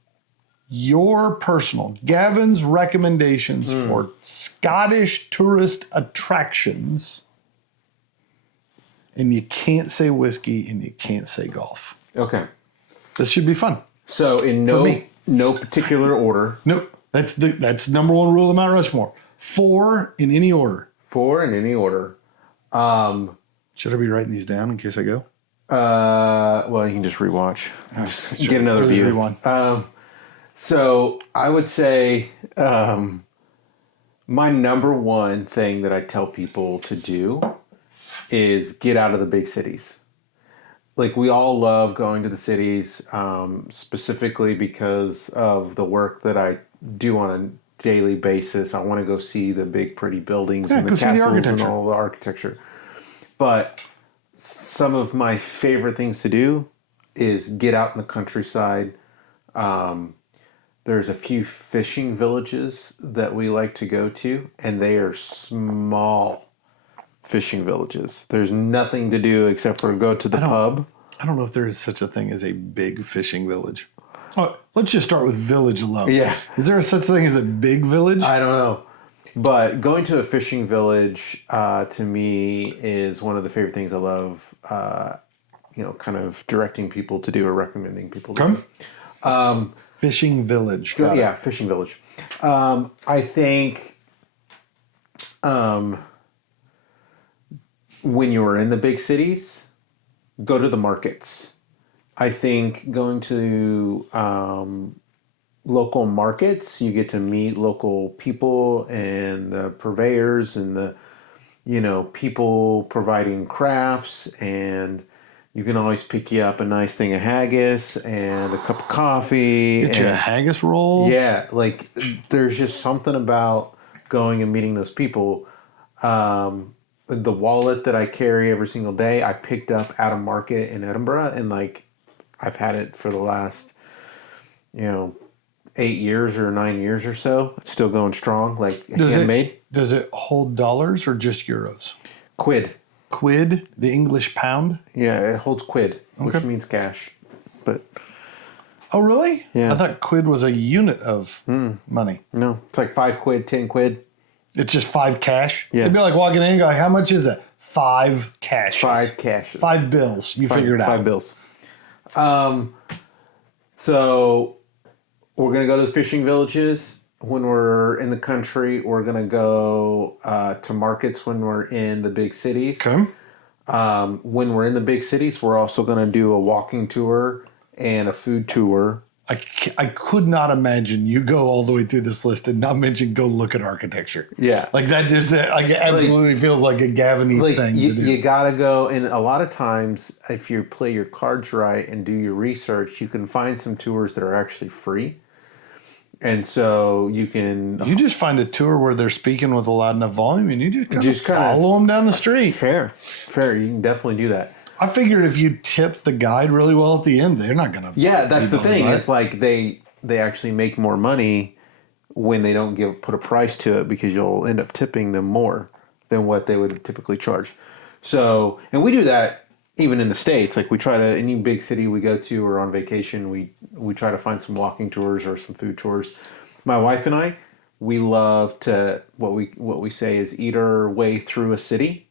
your personal, Gavin's recommendations for Scottish tourist attractions, and you can't say whiskey and you can't say golf. Okay. This should be fun. So in no particular order. Nope. That's number 1 rule of Mount Rushmore. 4 in any order. 4 in any order. Should I be writing these down in case I go? Well, you can just rewatch. Get another view. Rewind. So I would say my number 1 thing that I tell people to do is get out of the big cities. Like, we all love going to the cities, specifically because of the work that I do on a daily basis. I want to go see the big, pretty buildings and the castles and all the architecture. But some of my favorite things to do is get out in the countryside. There's a few fishing villages that we like to go to, and they are small fishing villages. There's nothing to do except for go to the pub. I don't know if there is such a thing as a big fishing village. Oh, let's just start with village alone. Yeah. Is there such thing as a big village? I don't know. But going to a fishing village, to me, is one of the favorite things I love, kind of directing people to do or recommending people to do. Fishing village. Yeah, fishing village. I think when you're in the big cities, go to the markets. I think going to local markets, you get to meet local people and the purveyors and the, people providing crafts, and you can always pick you up a nice thing of haggis and a cup of coffee. Get you a haggis roll. Yeah, like there's just something about going and meeting those people. The wallet that I carry every single day, I picked up at a market in Edinburgh, and like I've had it for the last, 8 years or 9 years or so. It's still going strong, like handmade. Does it hold dollars or just euros? Quid. Quid, the English pound? Yeah, it holds quid, which means cash. But oh, really? Yeah. I thought quid was a unit of money. No, it's like 5 quid, 10 quid. It's just 5 cash? Yeah. It'd be like walking in and going, how much is it? 5 cash. 5 cashes. 5 bills. You figure it out. 5 bills. So we're going to go to the fishing villages when we're in the country. We're going to go to markets when we're in the big cities. Okay. When we're in the big cities, we're also going to do a walking tour and a food tour. I could not imagine you go all the way through this list and not mention go look at architecture. Yeah. Like that just it absolutely feels like a Gavin-y thing to do. You got to go. And a lot of times, if you play your cards right and do your research, you can find some tours that are actually free. And so you can... You just find a tour where they're speaking with a loud enough volume and you just follow them down the street. Fair. You can definitely do that. I figured if you tip the guide really well at the end, they're not going to... Yeah, that's the thing. It's like they actually make more money when they don't put a price to it, because you'll end up tipping them more than what they would typically charge. So, and we do that even in the States. Like we try to, any big city we go to or on vacation, we try to find some walking tours or some food tours. My wife and I, we love to, what we say is eat our way through a city.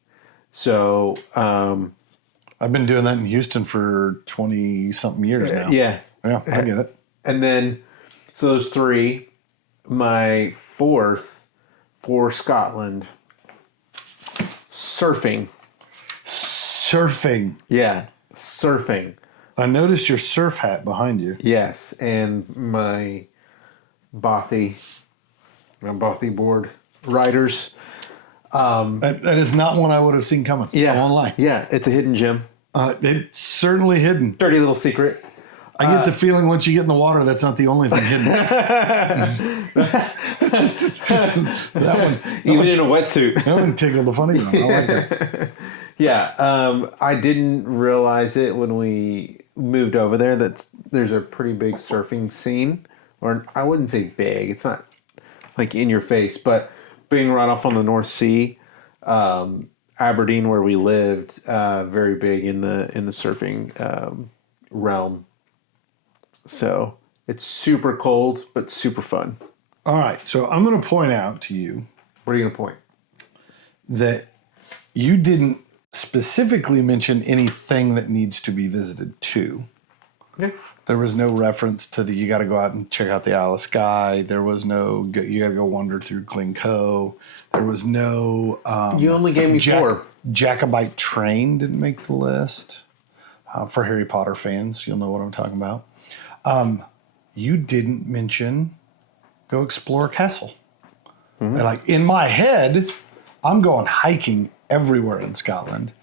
So, I've been doing that in Houston for 20-something years now. yeah. Yeah, I get it. And then, so those three. My fourth for Scotland, surfing. Surfing. Yeah, surfing. I noticed your surf hat behind you. Yes, and my bothy board riders. That is not one I would have seen coming. Yeah, I won't lie. Yeah, it's a hidden gem. It's certainly hidden. Dirty little secret. I get the feeling once you get in the water, that's not the only thing hidden. That one, Even in a wetsuit. That one tickled the funny one. I like that. Yeah, I didn't realize it when we moved over there that there's a pretty big surfing scene. Or I wouldn't say big. It's not like in your face, but being right off on the North Sea, Aberdeen, where we lived, very big in the surfing realm. So it's super cold, but super fun. All right, so I'm going to point out to you. What are you going to point? That you didn't specifically mention anything that needs to be visited too. Yeah. There was no reference to the you got to go out and check out the Isle of Skye. There was no you got to go wander through Glencoe. There was no. You only gave me 4. Jacobite Train didn't make the list. For Harry Potter fans, you'll know what I'm talking about. You didn't mention go explore a castle. Mm-hmm. And like in my head, I'm going hiking everywhere in Scotland.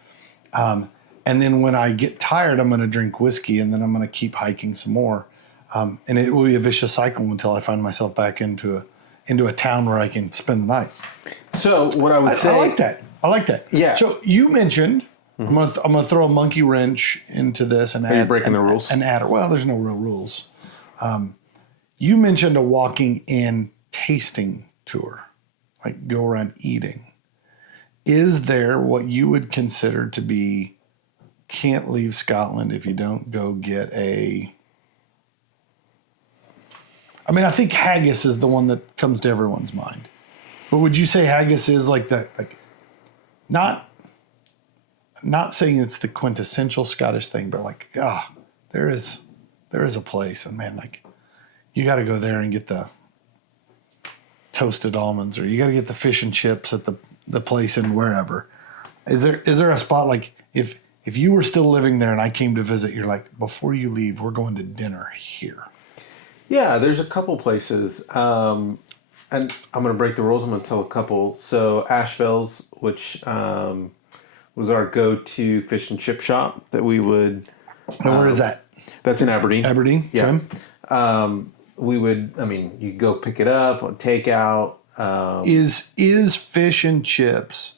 And then when I get tired, I'm going to drink whiskey, and then I'm going to keep hiking some more. And it will be a vicious cycle until I find myself back into a town where I can spend the night. So what I would say, I like that. Yeah. So you mentioned I'm gonna throw a monkey wrench into this and Are you breaking the rules? Well, there's no real rules. You mentioned a walking and tasting tour, like go around eating. Is there what you would consider to be can't leave Scotland if you don't go get a... I mean, I think haggis is the one that comes to everyone's mind. But would you say haggis is like that, like not saying it's the quintessential Scottish thing, but like, there is a place, and man, like you got to go there and get the toasted almonds, or you got to get the fish and chips at the place in wherever. Is there a spot like if you were still living there and I came to visit, you're like, before you leave, we're going to dinner here? Yeah, there's a couple places. And I'm going to break the rules. I'm going to tell a couple. So Asheville's, which was our go-to fish and chip shop that we would... And where is that? That's in Aberdeen. Aberdeen? Yeah. Okay. We would, you go pick it up on takeout. Is fish and chips...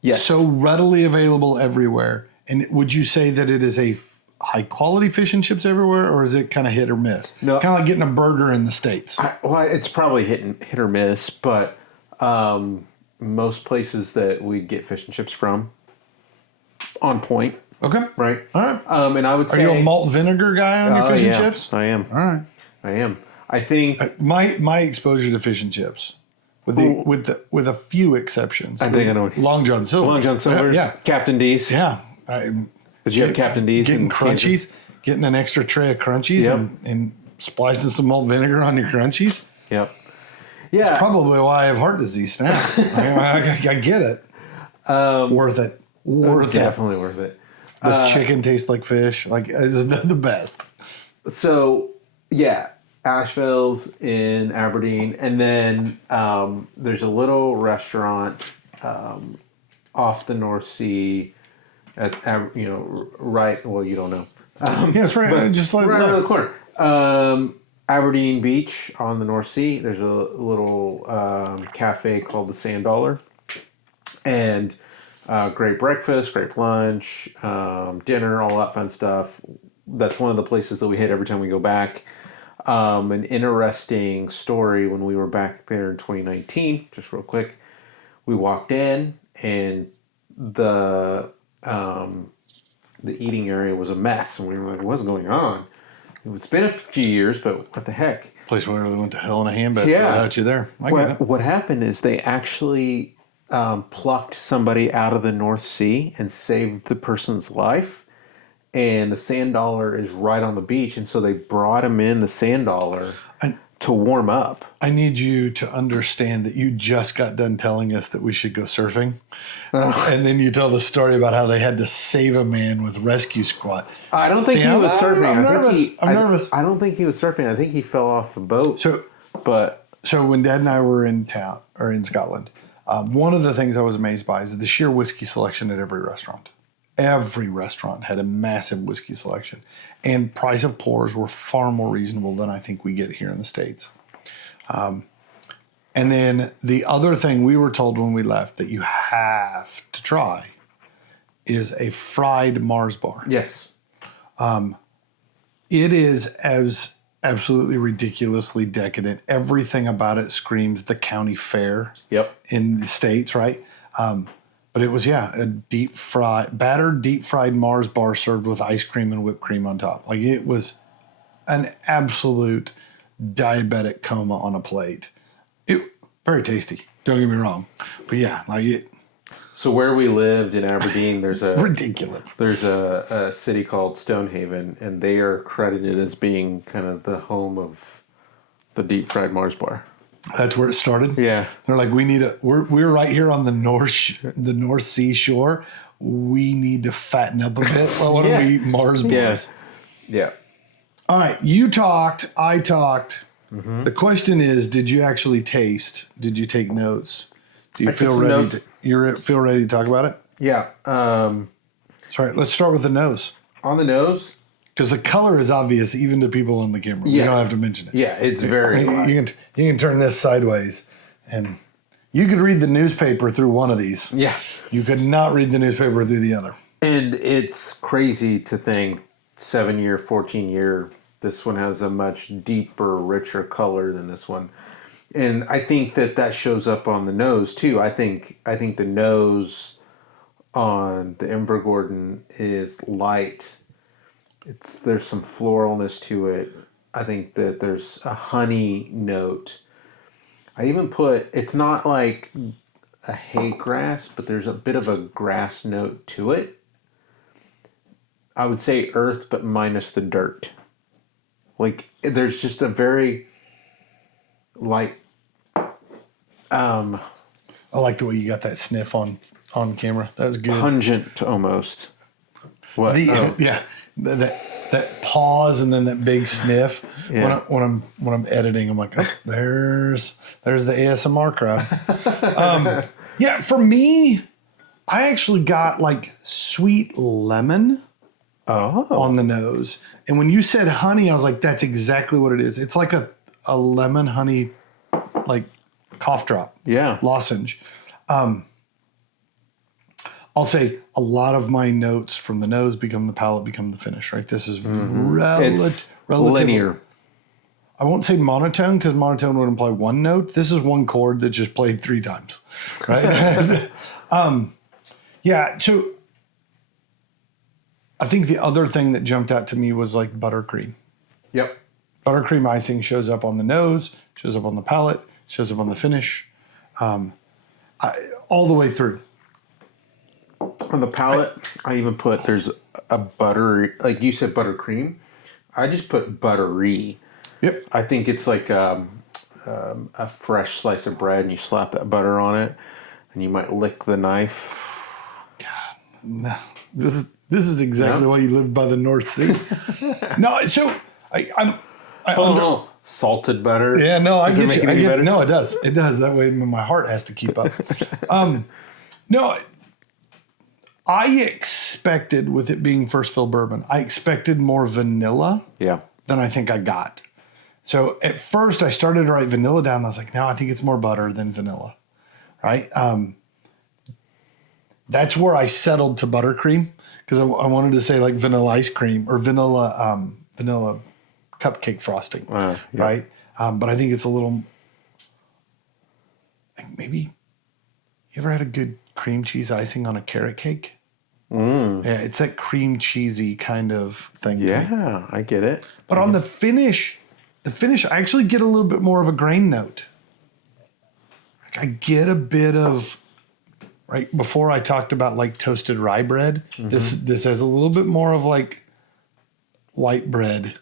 Yes. So readily available everywhere. And would you say that it is a high quality fish and chips everywhere, or is it kind of hit or miss? No. Kind of like getting a burger in the States. It's probably hit or miss, but most places that we get fish and chips from, on point. Okay. Right. All right. And I would say... Are you a malt vinegar guy on your fish and chips? I am. All right. I am. I think... My exposure to fish and chips... With a few exceptions. I think I know. Long John Silver's. Yeah. Captain D's. Yeah. Did you have Captain D's? Getting crunchies. Getting an extra tray of crunchies and splicing some malt vinegar on your crunchies. Yep. Yeah. That's probably why I have heart disease now. I get it. Worth it. Definitely worth it. The chicken tastes like fish. Like, it's the best. So, yeah. Asheville's in Aberdeen, and then there's a little restaurant off the North Sea at right. Well, you don't know. Yeah, it's right. Just like right around the corner. Aberdeen Beach on the North Sea. There's a little cafe called the Sand Dollar, and great breakfast, great lunch, dinner, all that fun stuff. That's one of the places that we hit every time we go back. An interesting story when we were back there in 2019, just real quick, we walked in and the eating area was a mess, and we were like, what's going on? It's been a few years, but what the heck? Place where we went to hell in a handbasket without you there. What happened is they actually plucked somebody out of the North Sea and saved the person's life. And the sand dollar is right on the beach. And so they brought him in the sand dollar to warm up. I need you to understand that you just got done telling us that we should go surfing. And then you tell the story about how they had to save a man with rescue squad. I don't think he was surfing. I'm nervous. I'm nervous. I don't think he was surfing. I think he fell off the boat. So So when Dad and I were in town, or in Scotland, one of the things I was amazed by is the sheer whiskey selection at every restaurant. Every restaurant had a massive whiskey selection. And price of pours were far more reasonable than I think we get here in the States. And then the other thing we were told when we left that you have to try is a fried Mars bar. Yes. It is as absolutely ridiculously decadent. Everything about it screams the county fair. Yep. In the States, right? But it was, a battered deep fried Mars bar served with ice cream and whipped cream on top. Like, it was an absolute diabetic coma on a plate. Very tasty. Don't get me wrong. But yeah, like it. So where we lived in Aberdeen, there's a ridiculous. There's a city called Stonehaven, and they are credited as being kind of the home of the deep fried Mars bar. That's where it started. Yeah, they're like, we're right here on the North Sea shore. We need to fatten up a bit. Well, why don't we eat Mars bars? Yes. Yeah. All right, you talked. I talked. Mm-hmm. The question is, did you actually taste? Did you take notes? Do you feel ready? Feel ready to talk about it? Yeah. Sorry, let's start with the nose. On the nose, because the color is obvious even to people on the camera. Yes. We don't have to mention it. Yeah, it's very. You can turn this sideways, and you could read the newspaper through one of these. Yeah. You could not read the newspaper through the other. And it's crazy to think 7-year, 14-year. This one has a much deeper, richer color than this one. And I think that shows up on the nose too. I think the nose on the Invergordon is light. There's some floralness to it. I think that there's a honey note. I even it's not like a hay grass, but there's a bit of a grass note to it. I would say earth, but minus the dirt. Like, there's just a very light. I like the way you got that sniff on camera. That was good. Pungent, almost. What? Yeah, that pause and then that big sniff. Yeah. When I'm editing, I'm like, oh, there's the ASMR crowd. Yeah, for me, I actually got like sweet lemon. On the nose. And when you said honey, I was like, that's exactly what it is. It's like a lemon honey, like, cough drop. Yeah. Lozenge. I'll say a lot of my notes from the nose become the palate, become the finish, right? This is it's linear. I won't say monotone because monotone would imply one note. This is one chord that just played 3 times, right? Yeah, so I think the other thing that jumped out to me was like buttercream. Yep. Buttercream icing shows up on the nose, shows up on the palate, shows up on the finish, all the way through. On the palate, I even put there's a butter, like you said, buttercream. I just put buttery. Yep. I think it's like a fresh slice of bread, and you slap that butter on it, and you might lick the knife. God, no. This is exactly why you live by the North Sea. No, so salted butter. Yeah, no, I get you. Better? No, it does. It does. That way my heart has to keep up. No, I expected, with it being first fill bourbon, I expected more vanilla than I think I got. So at first I started to write vanilla down. And I was like, no, I think it's more butter than vanilla, right? That's where I settled to buttercream because I wanted to say like vanilla ice cream or vanilla cupcake frosting, right? But I think it's a little. Maybe you ever had a good cream cheese icing on a carrot cake? Yeah, it's that cream cheesy kind of thing. Yeah, I get it. But on the finish, I actually get a little bit more of a grain note. I get a bit of right? Before I talked about like toasted rye bread. This has a little bit more of like white bread.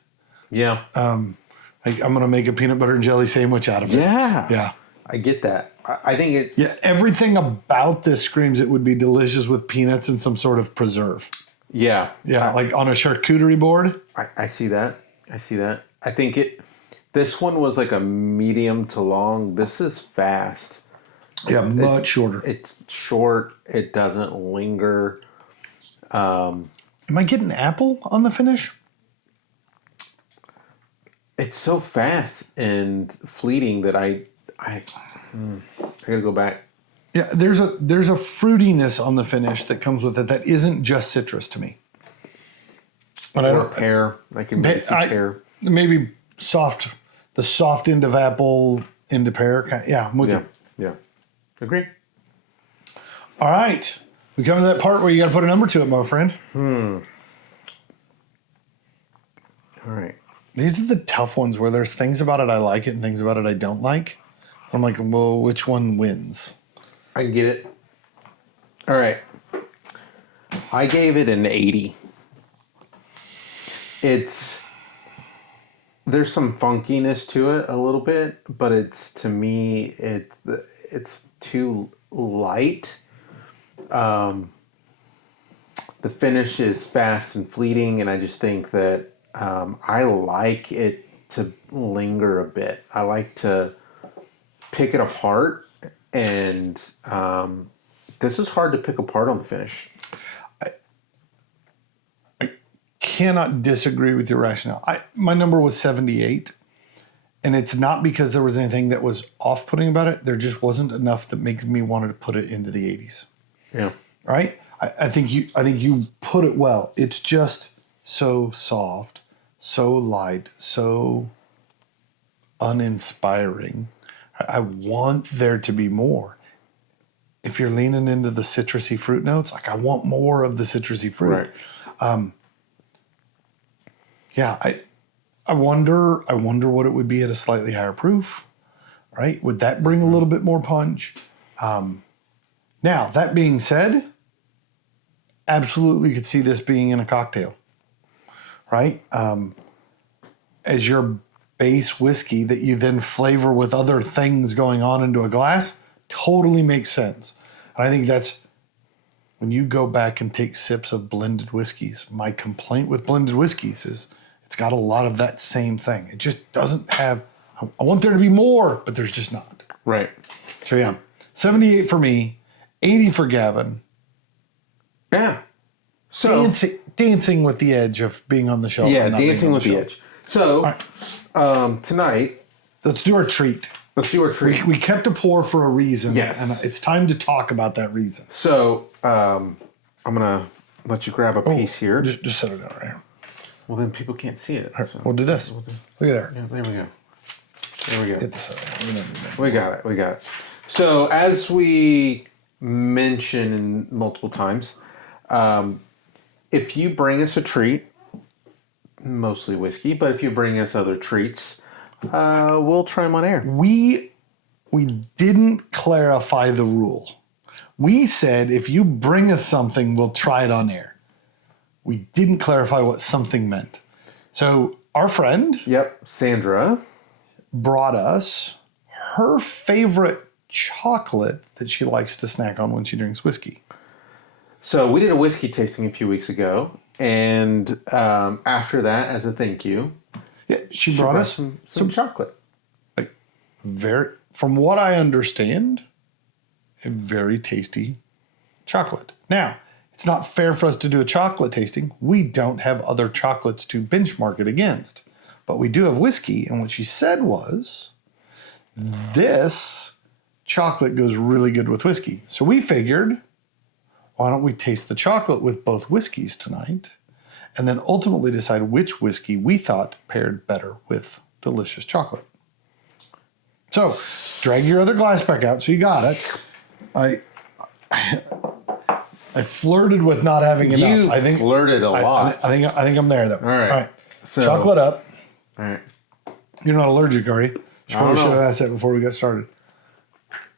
Yeah. Like I'm gonna make a peanut butter and jelly sandwich out of it. Yeah. Yeah. I get that. I think it. Yeah. Everything about this screams it would be delicious with peanuts and some sort of preserve. Yeah. Yeah. Like on a charcuterie board. I see that. I see that. I think it. This one was like a medium to long. This is fast. Yeah, much shorter. It's short. It doesn't linger. Am I getting apple on the finish? It's so fast and fleeting that I gotta go back. Yeah, there's a fruitiness on the finish that comes with it that isn't just citrus to me. But Or pear. I can maybe see pear. Maybe soft, the soft end of apple into pear. Yeah, I'm with you. Yeah. Agree. All right. We come to that part where you got to put a number to it, my friend. All right. These are the tough ones where there's things about it I like it and things about it I don't like. I'm like, well, which one wins? I get it. All right. I gave it an 80. There's some funkiness to it a little bit, but to me it's too light. The finish is fast and fleeting, and I just think that I like it to linger a bit. I like to pick it apart, and this is hard to pick apart on the finish. I cannot disagree with your rationale. My number was 78, and it's not because there was anything that was off-putting about it. There just wasn't enough that makes me wanted to put it into the 80s. Yeah. Right? I think you put it well. It's just so soft, so light, so uninspiring. I want there to be more. If you're leaning into the citrusy fruit notes, like I want more of the citrusy fruit. Right. Yeah, I wonder what it would be at a slightly higher proof, right? Would that bring a little bit more punch? Now, that being said, absolutely could see this being in a cocktail, right? As your base whiskey that you then flavor with other things going on into a glass, totally makes sense. And I think that's when you go back and take sips of blended whiskeys. My complaint with blended whiskeys is it's got a lot of that same thing. It just doesn't have, I want there to be more, but there's just not. Right. So yeah, 78 for me, 80 for Gavin. Yeah. So dancing with the edge of being on the shelf. Yeah, dancing with the edge. So tonight, let's do our treat. Let's do our treat. We kept a pour for a reason. Yes. And it's time to talk about that reason. So I'm gonna let you grab a piece here. Just set it down right here. Well, then people can't see it. Right, so. We'll do this. Look at there. Yeah, there we go. There we go. Get this out. We got it. We got it. So as we mentioned multiple times, if you bring us a treat, mostly whiskey, but if you bring us other treats, we'll try them on air. We didn't clarify the rule. We said if you bring us something, we'll try it on air. We didn't clarify what something meant. So our friend, Sandra, brought us her favorite chocolate that she likes to snack on when she drinks whiskey. So we did a whiskey tasting a few weeks ago, and after that, as a thank you, she brought us some chocolate. Like from what I understand, a very tasty chocolate. Now, it's not fair for us to do a chocolate tasting. We don't have other chocolates to benchmark it against, but we do have whiskey. And what she said was, this chocolate goes really good with whiskey. So we figured, why don't we taste the chocolate with both whiskeys tonight, and then ultimately decide which whiskey we thought paired better with delicious chocolate. So, drag your other glass back out so you got it. I flirted with not having enough. I think flirted a lot. I think I'm there though. All right. So, chocolate up. All right. You're not allergic, are you? Probably should have asked that before we got started.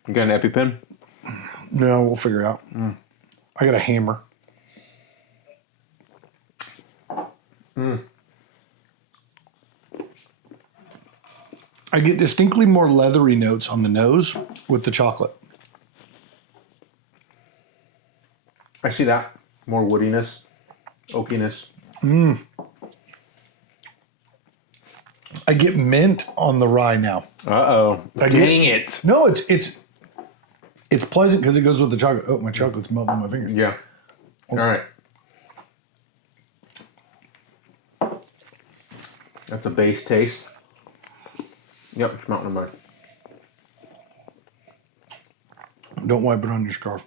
You got an EpiPen? No, we'll figure it out. I got a hammer. I get distinctly more leathery notes on the nose with the chocolate. I see that. More woodiness, oakiness. I get mint on the rye now. Uh-oh. Dang it. No, it's pleasant because it goes with the chocolate. Oh, my chocolate's melting on my fingers. Yeah. All right. That's a base taste. Yep, it's melting in mine. Don't wipe it on your scarf.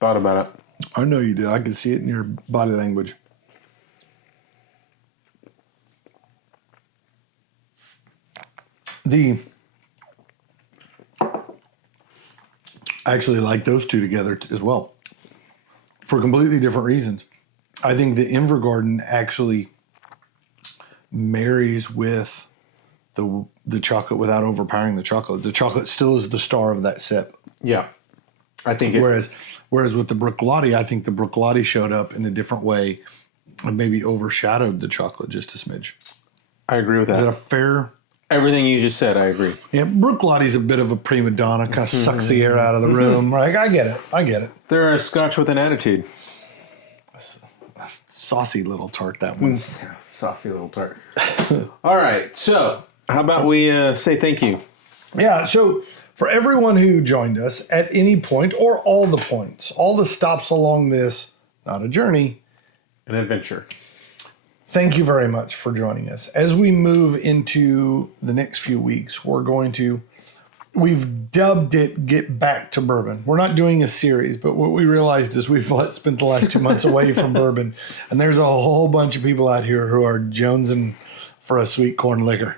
Thought about it. I know you did. I could see it in your body language. I actually like those two together as well for completely different reasons. I think the Invergordon actually marries with the chocolate without overpowering the chocolate. The chocolate still is the star of that sip. Yeah. I think Whereas with the Bruichladdich, I think the Bruichladdich showed up in a different way and maybe overshadowed the chocolate just a smidge. I agree with that. Is that a fair... Everything you just said, I agree. Yeah, Bruichladdich a bit of a prima donna, kind of sucks the air out of the room. Right? I get it. They're a Scotch with an attitude. A saucy little tart, that one. Saucy little tart. All right, so how about we say thank you? Yeah, so for everyone who joined us at any point, or all the points, all the stops along this, not a journey, An adventure. thank you very much for joining us. As we move into the next few weeks, we've dubbed it Get Back to Bourbon. We're not doing a series, but what we realized is we've spent the last 2 months away from bourbon, and there's a whole bunch of people out here who are jonesing for a sweet corn liquor.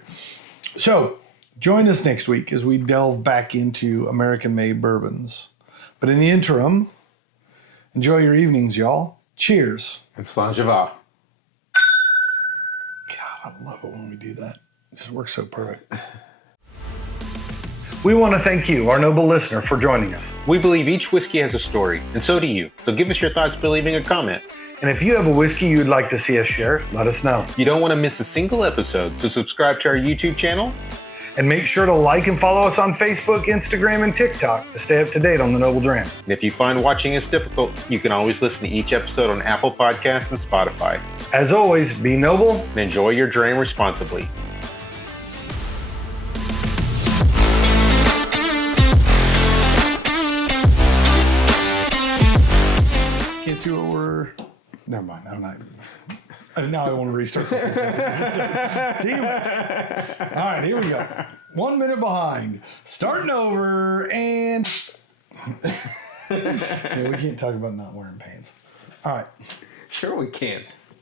So join us next week as we delve back into American-made bourbons. But in the interim, enjoy your evenings, y'all. Cheers. And Slanjava. God, I love it when we do that. It just works so perfect. We want to thank you, our noble listener, for joining us. We believe each whiskey has a story, and so do you. So give us your thoughts by leaving a comment. And if you have a whiskey you'd like to see us share, let us know. You don't want to miss a single episode, so subscribe to our YouTube channel. And make sure to like and follow us on Facebook, Instagram, and TikTok to stay up to date on the Noble Dram. And if you find watching us difficult, you can always listen to each episode on Apple Podcasts and Spotify. As always, be noble And enjoy your dram responsibly. Can't see what we're... Never mind, I'm not... Now I want to restart the whole thing. Damn it. All right, here we go. 1 minute behind. Starting over, and... Yeah, we can't talk about not wearing pants. All right. Sure we can.